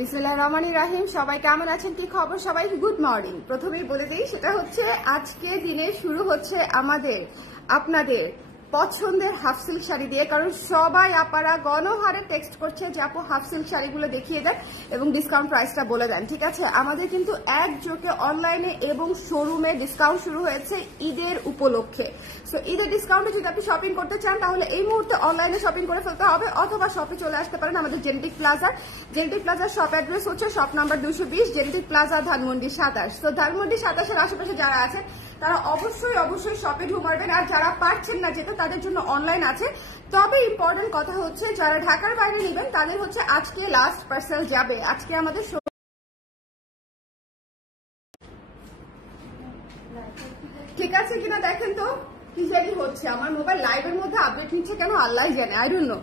বিসমিল্লাহির রহমানির রহিম। সবাই কেমন আছেন, কি খবর? সবাইকে গুড মর্নিং। প্রথমেই বলে দিই, সেটা হচ্ছে আজকে দিনে শুরু হচ্ছে আমাদের আপনাদের পছন্দের হাফ সিল্ক শাড়ি দিয়ে। কারণ সবাই আপারা গণহারে টেক্সট করছে যে আপু হাফ সিল্ক শাড়িগুলো দেখিয়ে দেন এবং ডিসকাউন্ট প্রাইসটা বলে দেন। ঠিক আছে, আমাদের কিন্তু একযোগে অনলাইনে এবং শোরুমে ডিসকাউন্ট শুরু হয়েছে ঈদের উপলক্ষে। সো ঈদের ডিসকাউন্টে যদি আপনি শপিং করতে চান তাহলে এই মুহূর্তে অনলাইনে শপিং করে ফেলতে হবে, অথবা শপে চলে আসতে পারেন আমাদের জেনেটিক প্লাজার শপ অ্যাড্রেস হচ্ছে shop number 220, genetic plaza, Dhanmondi 27। তো ধানমন্ডি 27-এর আশেপাশে যারা আছেন তারা অবশ্যই শপে ঢুমারবেন। আর যারা পারছেন না যেতে তাদের জন্য অনলাইন আছে। তবে ইম্পর্টেন্ট কথা হচ্ছে যারা ঢাকার বাইরে নেবেন তাদের হচ্ছে আজকে লাস্ট পার্সেল যাবে। আজকে আমাদের ঠিক আছে কিনা দেখেন তো কি জানি হচ্ছে। আমার মোবাইল লাইভের মধ্যে আপডেট নিচ্ছে কেন আল্লাহ জানে, আই ডোন্ট নো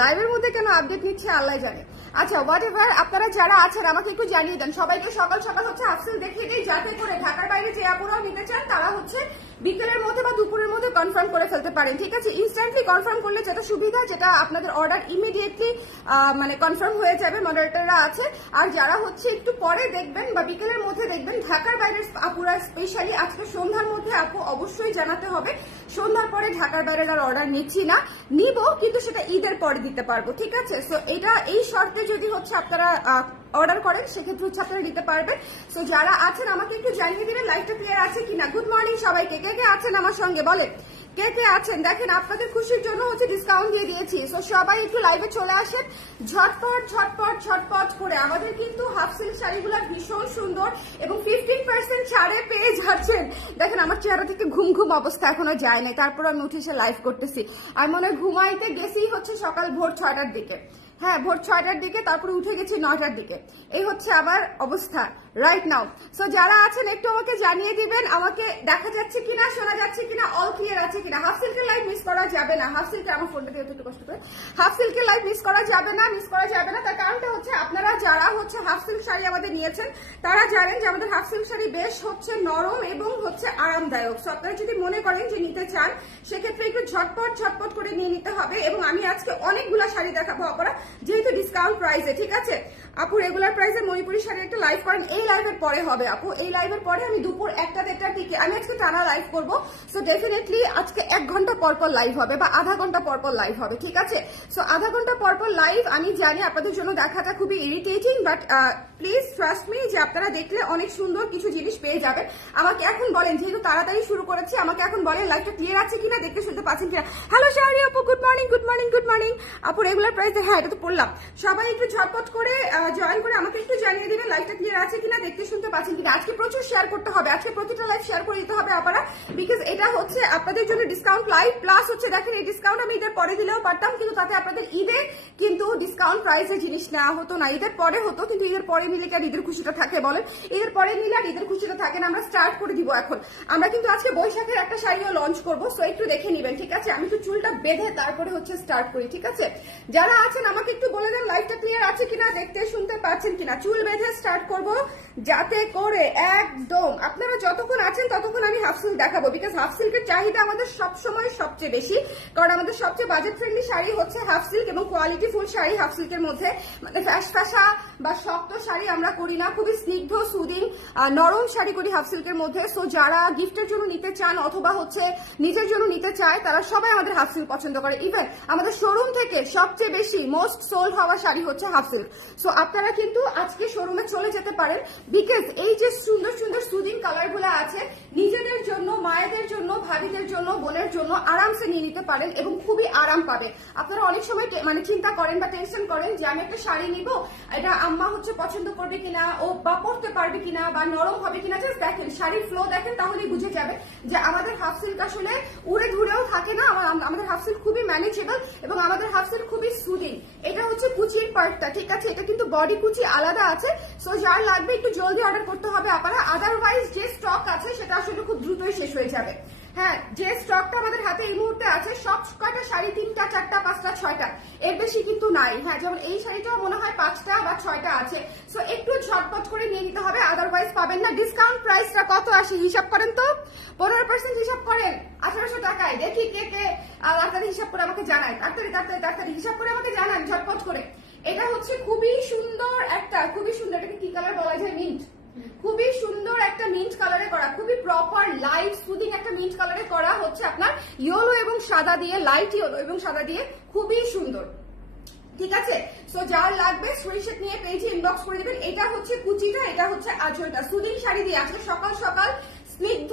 লাইভের মধ্যে কেন আপডেট নিচ্ছে আল্লাহ জানে। আচ্ছা হোয়াট এভার, আপনারা যারা আছেন আমাকে একটু জানিয়ে দেন। সবাইকে সকাল সকাল হচ্ছে হাফসিল দেখিয়ে দিই, যাতে করে ঢাকার বাইরে যে আপুরাও নিতে চান তারা হচ্ছে বিকেলের মধ্যে বা দুপুরের মধ্যে কনফার্ম করে ফেলতে পারেন। ঠিক আছে, ইনস্ট্যান্টলি কনফার্ম করলে যেটা সুবিধা, যেটা আপনাদের অর্ডার ইমিডিয়েটলি মানে কনফার্ম হয়ে যাবে, মডারেটররা আছে। আর যারা হচ্ছে একটু পরে দেখবেন বা বিকেলের মধ্যে দেখবেন, ঢাকার বাইরের আপুরা স্পেশালি আজকে সন্ধ্যার মধ্যে আপু অবশ্যই জানাতে হবে। সন্ধ্যার পরে ঢাকার বাইরের আর অর্ডার নিচ্ছি না, নিব কিন্তু সেটা ঈদের পরে দিতে পারবো। ঠিক আছে, সো এটা এই শর্তে যদি হচ্ছে আপনারা অর্ডার করেন সেক্ষেত্রে হচ্ছে আপনারা নিতে পারবেন। সো যারা আছেন আমাকে একটু জানিয়ে দিবেন লাইভটা ক্লিয়ার আছে কিনা। গুড মর্নিং সবাইকে, কে কে আছেন আমার সঙ্গে বলেন, কে কে আছেন? দেখেন আপনাদের খুশির জন্য হচ্ছে ডিসকাউন্ট দিয়ে দিয়েছি। সো সবাই একটু লাইভে চলে আসেন ঝটপট করে। আমাদের কিন্তু হাফ সিল্ক শাড়িগুলো ভীষণ সুন্দর এবং 15% ছাড়ে পেয়ে যাচ্ছেন। দেখেন আমার চেহারা থেকে ঘুম অবস্থা এখনো যায় নাই, তারপর আমি উঠে এসে লাইভ করতেছি। আর মনে হয় ঘুমাইতে গেছি হচ্ছে সকাল ভোর 6টার দিকে, হ্যাঁ ভোর 6টার দিকে, তারপরে উঠে গেছি 9টার দিকে। এই হচ্ছে আমার অবস্থা রাইট নাও। সো যারা আছেন একটু আমাকে জানিয়ে দিবেন, আমাকে দেখা যাচ্ছে কিনা, শোনা যাচ্ছে কিনা, অল ক্লিয়ার আছে কিনা। হাফ সিল্কের লাইভ মিস করা যাবে না। হাফ সিল্কের, আমার ফোনটা দিয়ে একটু কষ্ট করে, হাফ সিল্কের লাইভ মিস করা যাবে না। তার কারণটা হচ্ছে আপনারা যারা হচ্ছে হাফ সিল্ক শাড়ি আমাদের নিয়েছেন তারা জানেন যে আমাদের হাফ সিল্ক শাড়ি বেশ হচ্ছে নরম এবং হচ্ছে আরামদায়ক। সো আপনারা যদি মনে করেন যে নিতে চান সেক্ষেত্রে একটু ঝটপট করে নিয়ে নিতে হবে। এবং আমি আজকে অনেকগুলা শাড়ি দেখাবো আপনারা, যেহেতু ডিসকাউন্ট প্রাইসে। ঠিক আছে আপু, রেগুলার প্রাইসে মণিপুরি শাড়ি একটা লাইভ করেন, এই লাইভের পরে হবে আপু। এই লাইভের পরে আমি দুপুর 1টা থেকে আমি আজকে টানা লাইভ করবো। সো ডেফিনেটলি আজকে 1 ঘন্টা পর লাইভ হবে বা আধা ঘন্টা পর লাইভ হবে। ঠিক আছে, সো আধা ঘন্টা পর লাইভ আমি জানি আপনাদের জন্য দেখাটা খুবই irritating, but please trust me যে আপনারা দেখলে অনেক সুন্দর কিছু জিনিস পেয়ে যাবেন। আমাকে এখন বলেন, যেহেতু তাড়াতাড়ি শুরু করেছি, আমাকে এখন বলেন লাইভটা ক্লিয়ার আছে কিনা, দেখতে শুনতে পাচ্ছেন কিনা। হ্যালো শাহরি আপু, গুড মর্নিং আপু। রেগুলার প্রাইস, হ্যাঁ এটা তো পড়লাম। সবাই একটু ঝটপট করে জয়েন করে আমাকে একটু জানিয়ে দিবেন লাইভটা ক্লিয়ার আছে কিনা, দেখতে শুনতে পাচ্ছেন কিনা। আজকে প্রচুর শেয়ার করতে হবে, আজকে প্রতিটা লাইভ শেয়ার করে দিতে হবে আপনারা, বিকজ এটা হচ্ছে আপনাদের জন্য ডিসকাউন্ট লাইভ। প্লাস হচ্ছে দেখেন এই ডিসকাউন্ট আমি ঈদের পরে দিলেও পারতাম, কিন্তু তাতে আপনাদের ঈদে কিন্তু ডিসকাউন্ট প্রাইসে জিনিস নেওয়া হতো না, ঈদের পরে হতো। কিন্তু ঈদের পরে নিলে কি আর ঈদের খুশিটা থাকে বলেন? ঈদের পরে নিলে আর ঈদের খুশিটা থাকে না। আমরা স্টার্ট করে দিব এখন। আমরা কিন্তু আজকে বৈশাখের একটা শাড়িও লঞ্চ করবো, সো একটু দেখে নিবেন। ঠিক আছে, আমি একটু চুলটা বেঁধে তারপরে হচ্ছে স্টার্ট করি। ঠিক আছে, যারা আছেন আমাকে একটু বলে দেন লাইভটা ক্লিয়ার আছে কিনা, দেখতে শুনতে পাচ্ছেন কিনা। চুল বেঁধে স্টার্ট করবো, যাতে করে একদম আপনারা যতক্ষণ আছেন ততক্ষণ আমি হাফ সিল্ক দেখাবো, বিকজ হাফ সিল্কের চাহিদা আমাদের সবসময় সবচেয়ে বেশি। কারণ আমাদের সবচেয়ে বাজেট ফ্রেন্ডলি শাড়ি হচ্ছে হাফ সিল্ক এবং কোয়ালিটি ফুল শাড়ি হাফ সিল্কের মধ্যে। মানে ফ্যাশা বা শক্ত শাড়ি আমরা করি না, খুবই স্নিগ্ধ সুদিং নরম শাড়ি করি হাফ সিল্কের মধ্যে। সো যারা গিফটের জন্য নিতে চান অথবা হচ্ছে নিজের জন্য নিতে চায় তারা সবাই আমাদের হাফ সিল্ক পছন্দ করে। ইভেন আমাদের শোরুম থেকে সবচেয়ে বেশি মোস্ট সোল্ড হওয়া শাড়ি হচ্ছে হাফ সিল্ক। সো আপনারা কিন্তু আজকে শোরুমে চলে যেতে পারেন, বিকজ এই যে সুন্দর সুদিং কালার গুলো আছে নিজেদের জন্য, মায়েদের জন্য, ভাবিদের জন্য, বোনের জন্য আরামসে নিয়ে নিতে পারেন এবং খুবই আরাম পাবে। আপনারা অনেক সময় মানে চিন্তা করেন বা টেনশন করেন যে আমি একটা শাড়ি নিব, এটা আম্মা হচ্ছে পছন্দ করবে কিনা, ও বা পরতে পারবে কিনা, বা নরম হবে কিনা। জাস্ট দেখেন শাড়ির ফ্লো দেখেন, তাহলেই বুঝে যাবে যে আমাদের হাফ সিল্ক আসলে উড়ে ধুরেও থাকে না। আমাদের হাফ সিল্ক খুবই ম্যানেজেবল এবং আমাদের হাফ সিল্ক খুবই সুদিং। এটা হচ্ছে কুচির পার্টটা। ঠিক আছে, এটা কিন্তু বডি কুচি আলাদা আছে। সো যার লাগবে একটু জলদি অর্ডার করতে হবে আপনারা, আদারওয়াইজ যে স্টক আছে সেটা আসলে খুব দ্রুতই শেষ হয়ে যাবে। হ্যাঁ, যে স্টকটা আমাদের হাতে এই মুহূর্তে আছে সব কয়টা শাড়ি 3টা 4টা 5টা 6টা, এর বেশি কিন্তু নাই। হ্যাঁ, যেমন এই শাড়িটাও মনে হয় 5টা বা 6টা আছে। সো একটু ঝটপট করে নিয়ে নিতে হবে, আদারওয়াইজ পাবেন না। ডিসকাউন্ট প্রাইসটা কত আসে হিসাব করেন তো, 15% হিসাব করেন 1800 টাকায়। দেখি কে কে তাড়াতাড়ি হিসাব করে আমাকে জানায়, তাড়াতাড়ি হিসাব করে আমাকে জানান ঝটপট করে। এটা হচ্ছে খুবই সুন্দর এটাকে কি কালার বলা যায়, মিন্ট, খুবই সুন্দর একটা মিন্ট কালারে করা, খুবই প্রপার লাইট সুদিং একটা মিন্ট কালারে করা হচ্ছে আপনার ইয়েলো এবং সাদা দিয়ে, লাইট ইয়েলো এবং সাদা দিয়ে, খুবই সুন্দর। ঠিক আছে, সো যার লাগবে স্ক্রিনশট নিয়ে পেজে ইনবক্স করে দিবেন। এটা হচ্ছে কুচিটা, এটা হচ্ছে আঁচলটা। সুদিং শাড়ি দিয়ে আজকে সকাল সকাল স্নিগ্ধ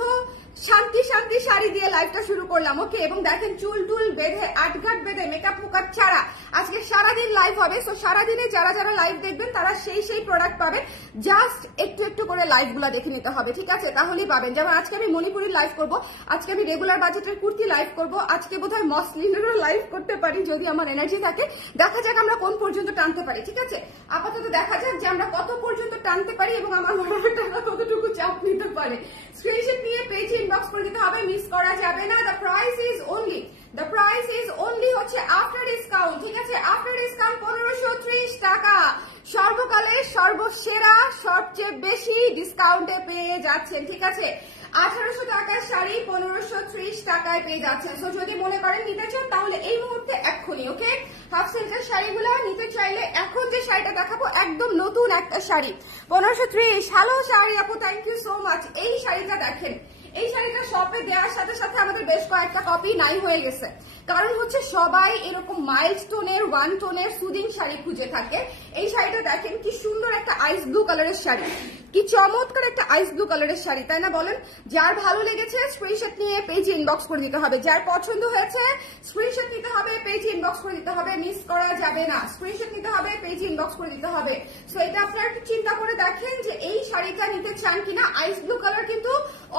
শান্তি শান্তি শাড়ি দিয়ে লাইভটা শুরু করলাম। ওকে, এবং দেখেন চুল টুল বেঁধে আটঘাট বেঁধে মেকআপ মুকআপ ছাড়া আজকে সারাদিন লাইভ হবে। সো সারাদিনে যারা যারা লাইভ দেখবেন তারা সেই প্রোডাক্ট পাবেন, জাস্ট একটু একটু করে লাইভ গুলা দেখে নিতে হবে। ঠিক আছে, তাহলেই পাবেন। যেমন আজকে আমি মণিপুরি লাইভ করব, আজকে আমি রেগুলার বাজেটের কুর্তি লাইভ করব, আজকে বোধহয় মসলিনেরও লাইভ করতে পারি যদি আমার এনার্জি থাকে। দেখা যাক আমরা কোন পর্যন্ত টানতে পারি। ঠিক আছে, আপাতত দেখা যাক যে আমরা কত পর্যন্ত টানতে পারি এবং আমার মনের টাকা কতটুকু চাপ নিতে পারে। স্ক্রিনশট নিয়ে পেজে ইনবক্স করে দিতে হবে, মিস করা যাবে না। দ্য প্রাইস ইজ অনলি হচ্ছে আফটার ডিসকাউন্ট। ঠিক আছে, আফটার ডিসকাউন্ট 1530 টাকা, সর্বকালের সর্বসেরা সবচেয়ে বেশি ডিসকাউন্টে পেয়ে যাচ্ছেন। ঠিক আছে, 1800 টাকার শাড়ি 1530 টাকায় পেয়ে যাচ্ছেন। সো যদি মনে করেন নিতে চান তাহলে এই মুহূর্তে এক্ষুনি, ওকে, হাফ সিল্কের শাড়িগুলো নিতে চাইলে এখন যে শাড়িটা দেখাবো একদম নতুন একটা শাড়ি 1530। হ্যালো শাড়ি আপু, থ্যাংক ইউ সো মাচ। এই শাড়িটা দেখেন, এই শাড়িটা শপে দেওয়ার সাথে সাথে আমাদের বেশ কয়েকটা কপি নাই হয়ে গেছে, কারণ হচ্ছে সবাই এরকম মাইল্ড টোনের ওয়ান টোনের সুদিং শাড়ি খুঁজে থাকে। এই শাড়িটা দেখেন কি সুন্দর একটা আইস ব্লু কালারের শাড়ি, কি চমৎকার একটা আইস ব্লু কালারের শাড়ি, তাই না বলেন? যার ভালো লেগেছে স্ক্রিনশট নিয়ে পেজে ইনবক্স করে দিতে হবে, যার পছন্দ হয়েছে স্ক্রিনশট নিতে হবে, পেজে ইনবক্স করে দিতে হবে, মিস করা যাবে না। স্ক্রিনশট নিতে হবে, পেজে ইনবক্স করে দিতে হবে। সো এটা আপনারা একটু চিন্তা করে দেখেন যে এই শাড়িটা নিতে চান কিনা। আইস ব্লু কালার কিন্তু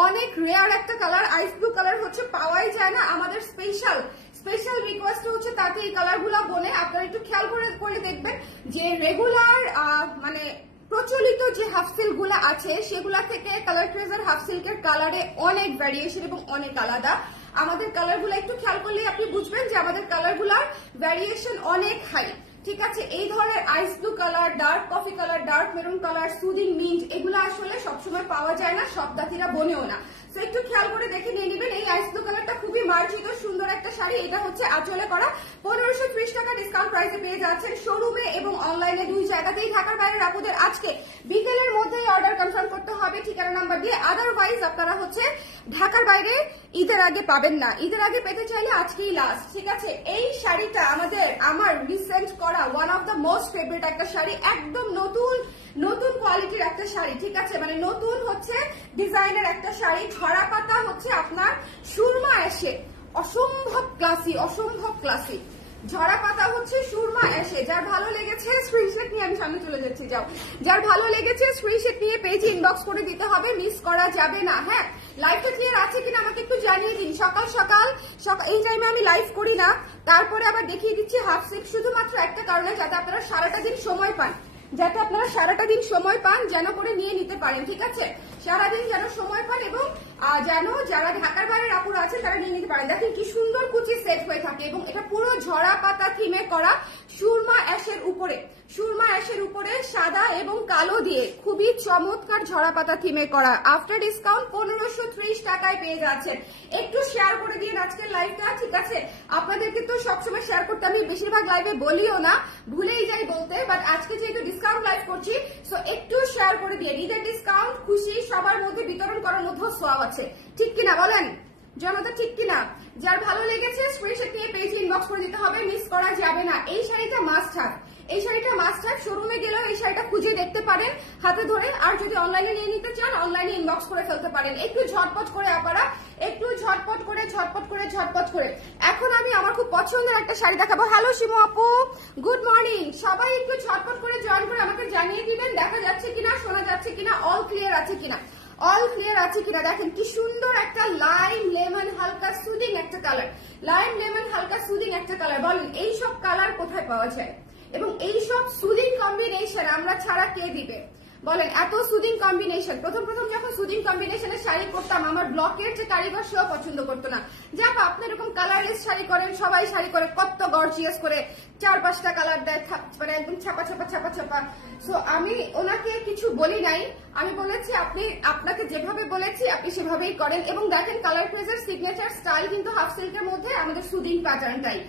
অনেক রেয়ার একটা কালার, আইস ব্লু কালার হচ্ছে পাওয়াই যায় না। আমাদের স্পেশাল রিকোয়েস্ট হচ্ছে তাতে এই কালার গুলা বনে আপনারা একটু খেয়াল করে দেখবেন যে রেগুলার মানে প্রচলিত যে হাফ সিল্ক গুলা আছে সেগুলা থেকে কালার ট্রেজার হাফ সিল্কের কালারে অনেক ভ্যারিয়েশন এবং অনেক আলাদা। আমাদের কালার গুলা একটু খেয়াল করলে আপনি বুঝবেন যে আমাদের কালার গুলার ভ্যারিয়েশন অনেক হাই। ঠিক আছে, এই ধরনের ice blue colour, dark coffee colour, dark maroon colour, soothing mint, এগুলো আসলে সবসময় পাওয়া যায় না, সব দাতিরা বনেও না। তো একটু খেয়াল করে দেখে নিয়ে নেবেন। এই আইস ব্লু কালারটা খুবই মার্জিত সুন্দর একটা শাড়ি। এটা হচ্ছে আঁচলে করা, 1530 টাকা ডিসকাউন্ট প্রাইসে পেয়ে যাচ্ছেন শোরুমে এবং অনলাইনে দুই জায়গাতেই। ঢাকার বাইরের আপুদের আজকে বিকেলের মধ্যেই অর্ডার কনফার্ম করতে হবে ঠিকানা নাম্বার দিয়ে, আদারওয়াইজ আপনারা হচ্ছে ঢাকার বাইরে ঈদের আগে পাবেন না। ঈদের আগে পেতে চাইলে আজকেই লাস্ট। ঠিক আছে, এই শাড়িটা আমার রিসেন্ট করা one of the most favourite একটা শাড়ি, একদম নতুন কোয়ালিটির একটা শাড়ি। ঠিক আছে, মানে নতুন হচ্ছে ডিজাইনের একটা শাড়ি, ঝরা পাতা হচ্ছে আপনার সুরমা এসে, অসম্ভব ক্লাসি ঝরা পাতা হচ্ছে সুরমা এসে। যার ভালো লেগেছে স্ক্রিনশট নিয়ে, আমি সামনে চলে যাচ্ছি, যাও, যার ভালো লেগেছে স্ক্রিনশট নিয়ে পেজে ইনবক্স করে দিতে হবে, মিস করা যাবে না। হ্যাঁ, লাইভটা ক্লিয়ার আছে কিনা আমাকে একটু জানিয়ে দিন। সকাল এই টাইমে আমি লাইভ করি না, তারপরে আবার দেখিয়ে দিচ্ছি হাফ সিল্ক, শুধুমাত্র একটা কারণে, যাতে আপনারা সারাটা দিন সময় পান, যেন করে নিয়ে নিতে পারেন। ঠিক আছে, সারাদিন যেন সময় পান এবং যেন যারা ঢাকার বাইরের আপুরা আছে তারা নিয়ে নিতে পারেন। দেখেন কি সুন্দর কুচি সেট হয়ে থাকে এবং এটা পুরো ঝরা পাতা থিমে করা, সুরমা অ্যাশের উপরে সাদা এবং কালো দিয়ে খুবই চমৎকার ঝরা পাতা থিমে করা। আফটার ডিসকাউন্ট 1530 টাকায় পেয়ে যাচ্ছেন। একটু শেয়ার করে দিন আজকের লাইভটা। ঠিক আছে, আপনাদেরকে তো সবসময় শেয়ার করতে আমি বেশিরভাগ লাইভে বলিও না, ভুলেই যাই বলতে, বাট আজকে যেহেতু ডিসকাউন্ট লাইভ করছি সো একটু শেয়ার করে দিয়ে। ঈদের ডিসকাউন্ট খুশি সবার মধ্যে বিতরণ করার মধ্যে সোয়াব আছে, ঠিক কিনা বলেন জনতা, ঠিক কিনা? যার ভালো লেগেছে স্ক্রিনশট নিয়ে পেজে ইনবক্স করে দিতে হবে, মিস করা যাবে না। এই শাড়িটা মাস্ট হ্যাভ, শোরুমে গেলেও এই শাড়িটা খুঁজে দেখতে পারেন হাতে ধরে, আর যদি অনলাইনে নিয়ে নিতে চান অনলাইনে ইনবক্স করে ফেলতে পারেন। একটু ঝটপট করে আপনারা, একটু ঝটপট করে। এখন আমি আমার খুব পছন্দের একটা শাড়ি দেখাবো। হ্যালো শিমু আপু, গুড মর্নিং। সবাই একটু ঝটপট করে জয়েন করে আমাকে জানিয়ে দিবেন দেখা যাচ্ছে কিনা, শোনা যাচ্ছে কিনা, অল ক্লিয়ার আছে কিনা। দেখেন কি সুন্দর একটা লাইম লেমন হালকা সুদিং একটা কালার, বলেন এইসব কালার কোথায় পাওয়া যায় এবং এইসব সুদিং কম্বিনেশন আমরা ছাড়া কে দিবে বলেন? এত সুদিং কম্বিনেশন, প্রথম যখন সুদিং কম্বিনেশনের শাড়ি করতাম আমার ব্লকের যে কারিগর সেও পছন্দ করতো না। যাক, আপনি এরকম কালারলেস শাড়ি করেন, সবাই শাড়ি করে কত গর্জিয়াস করে 4-5টা কালার দেয়, মানে একদম ছাপা। সো আমি ওনাকে কিছু বলি নাই, আমি বলেছি আপনাকে যেভাবে বলেছি আপনি সেভাবেই করেন। এবং দেখেন কালার প্রেজের সিগনেচার স্টাইল কিন্তু হাফ সিল্কের মধ্যে আমাদের সুদিং প্যাটার্নটাই।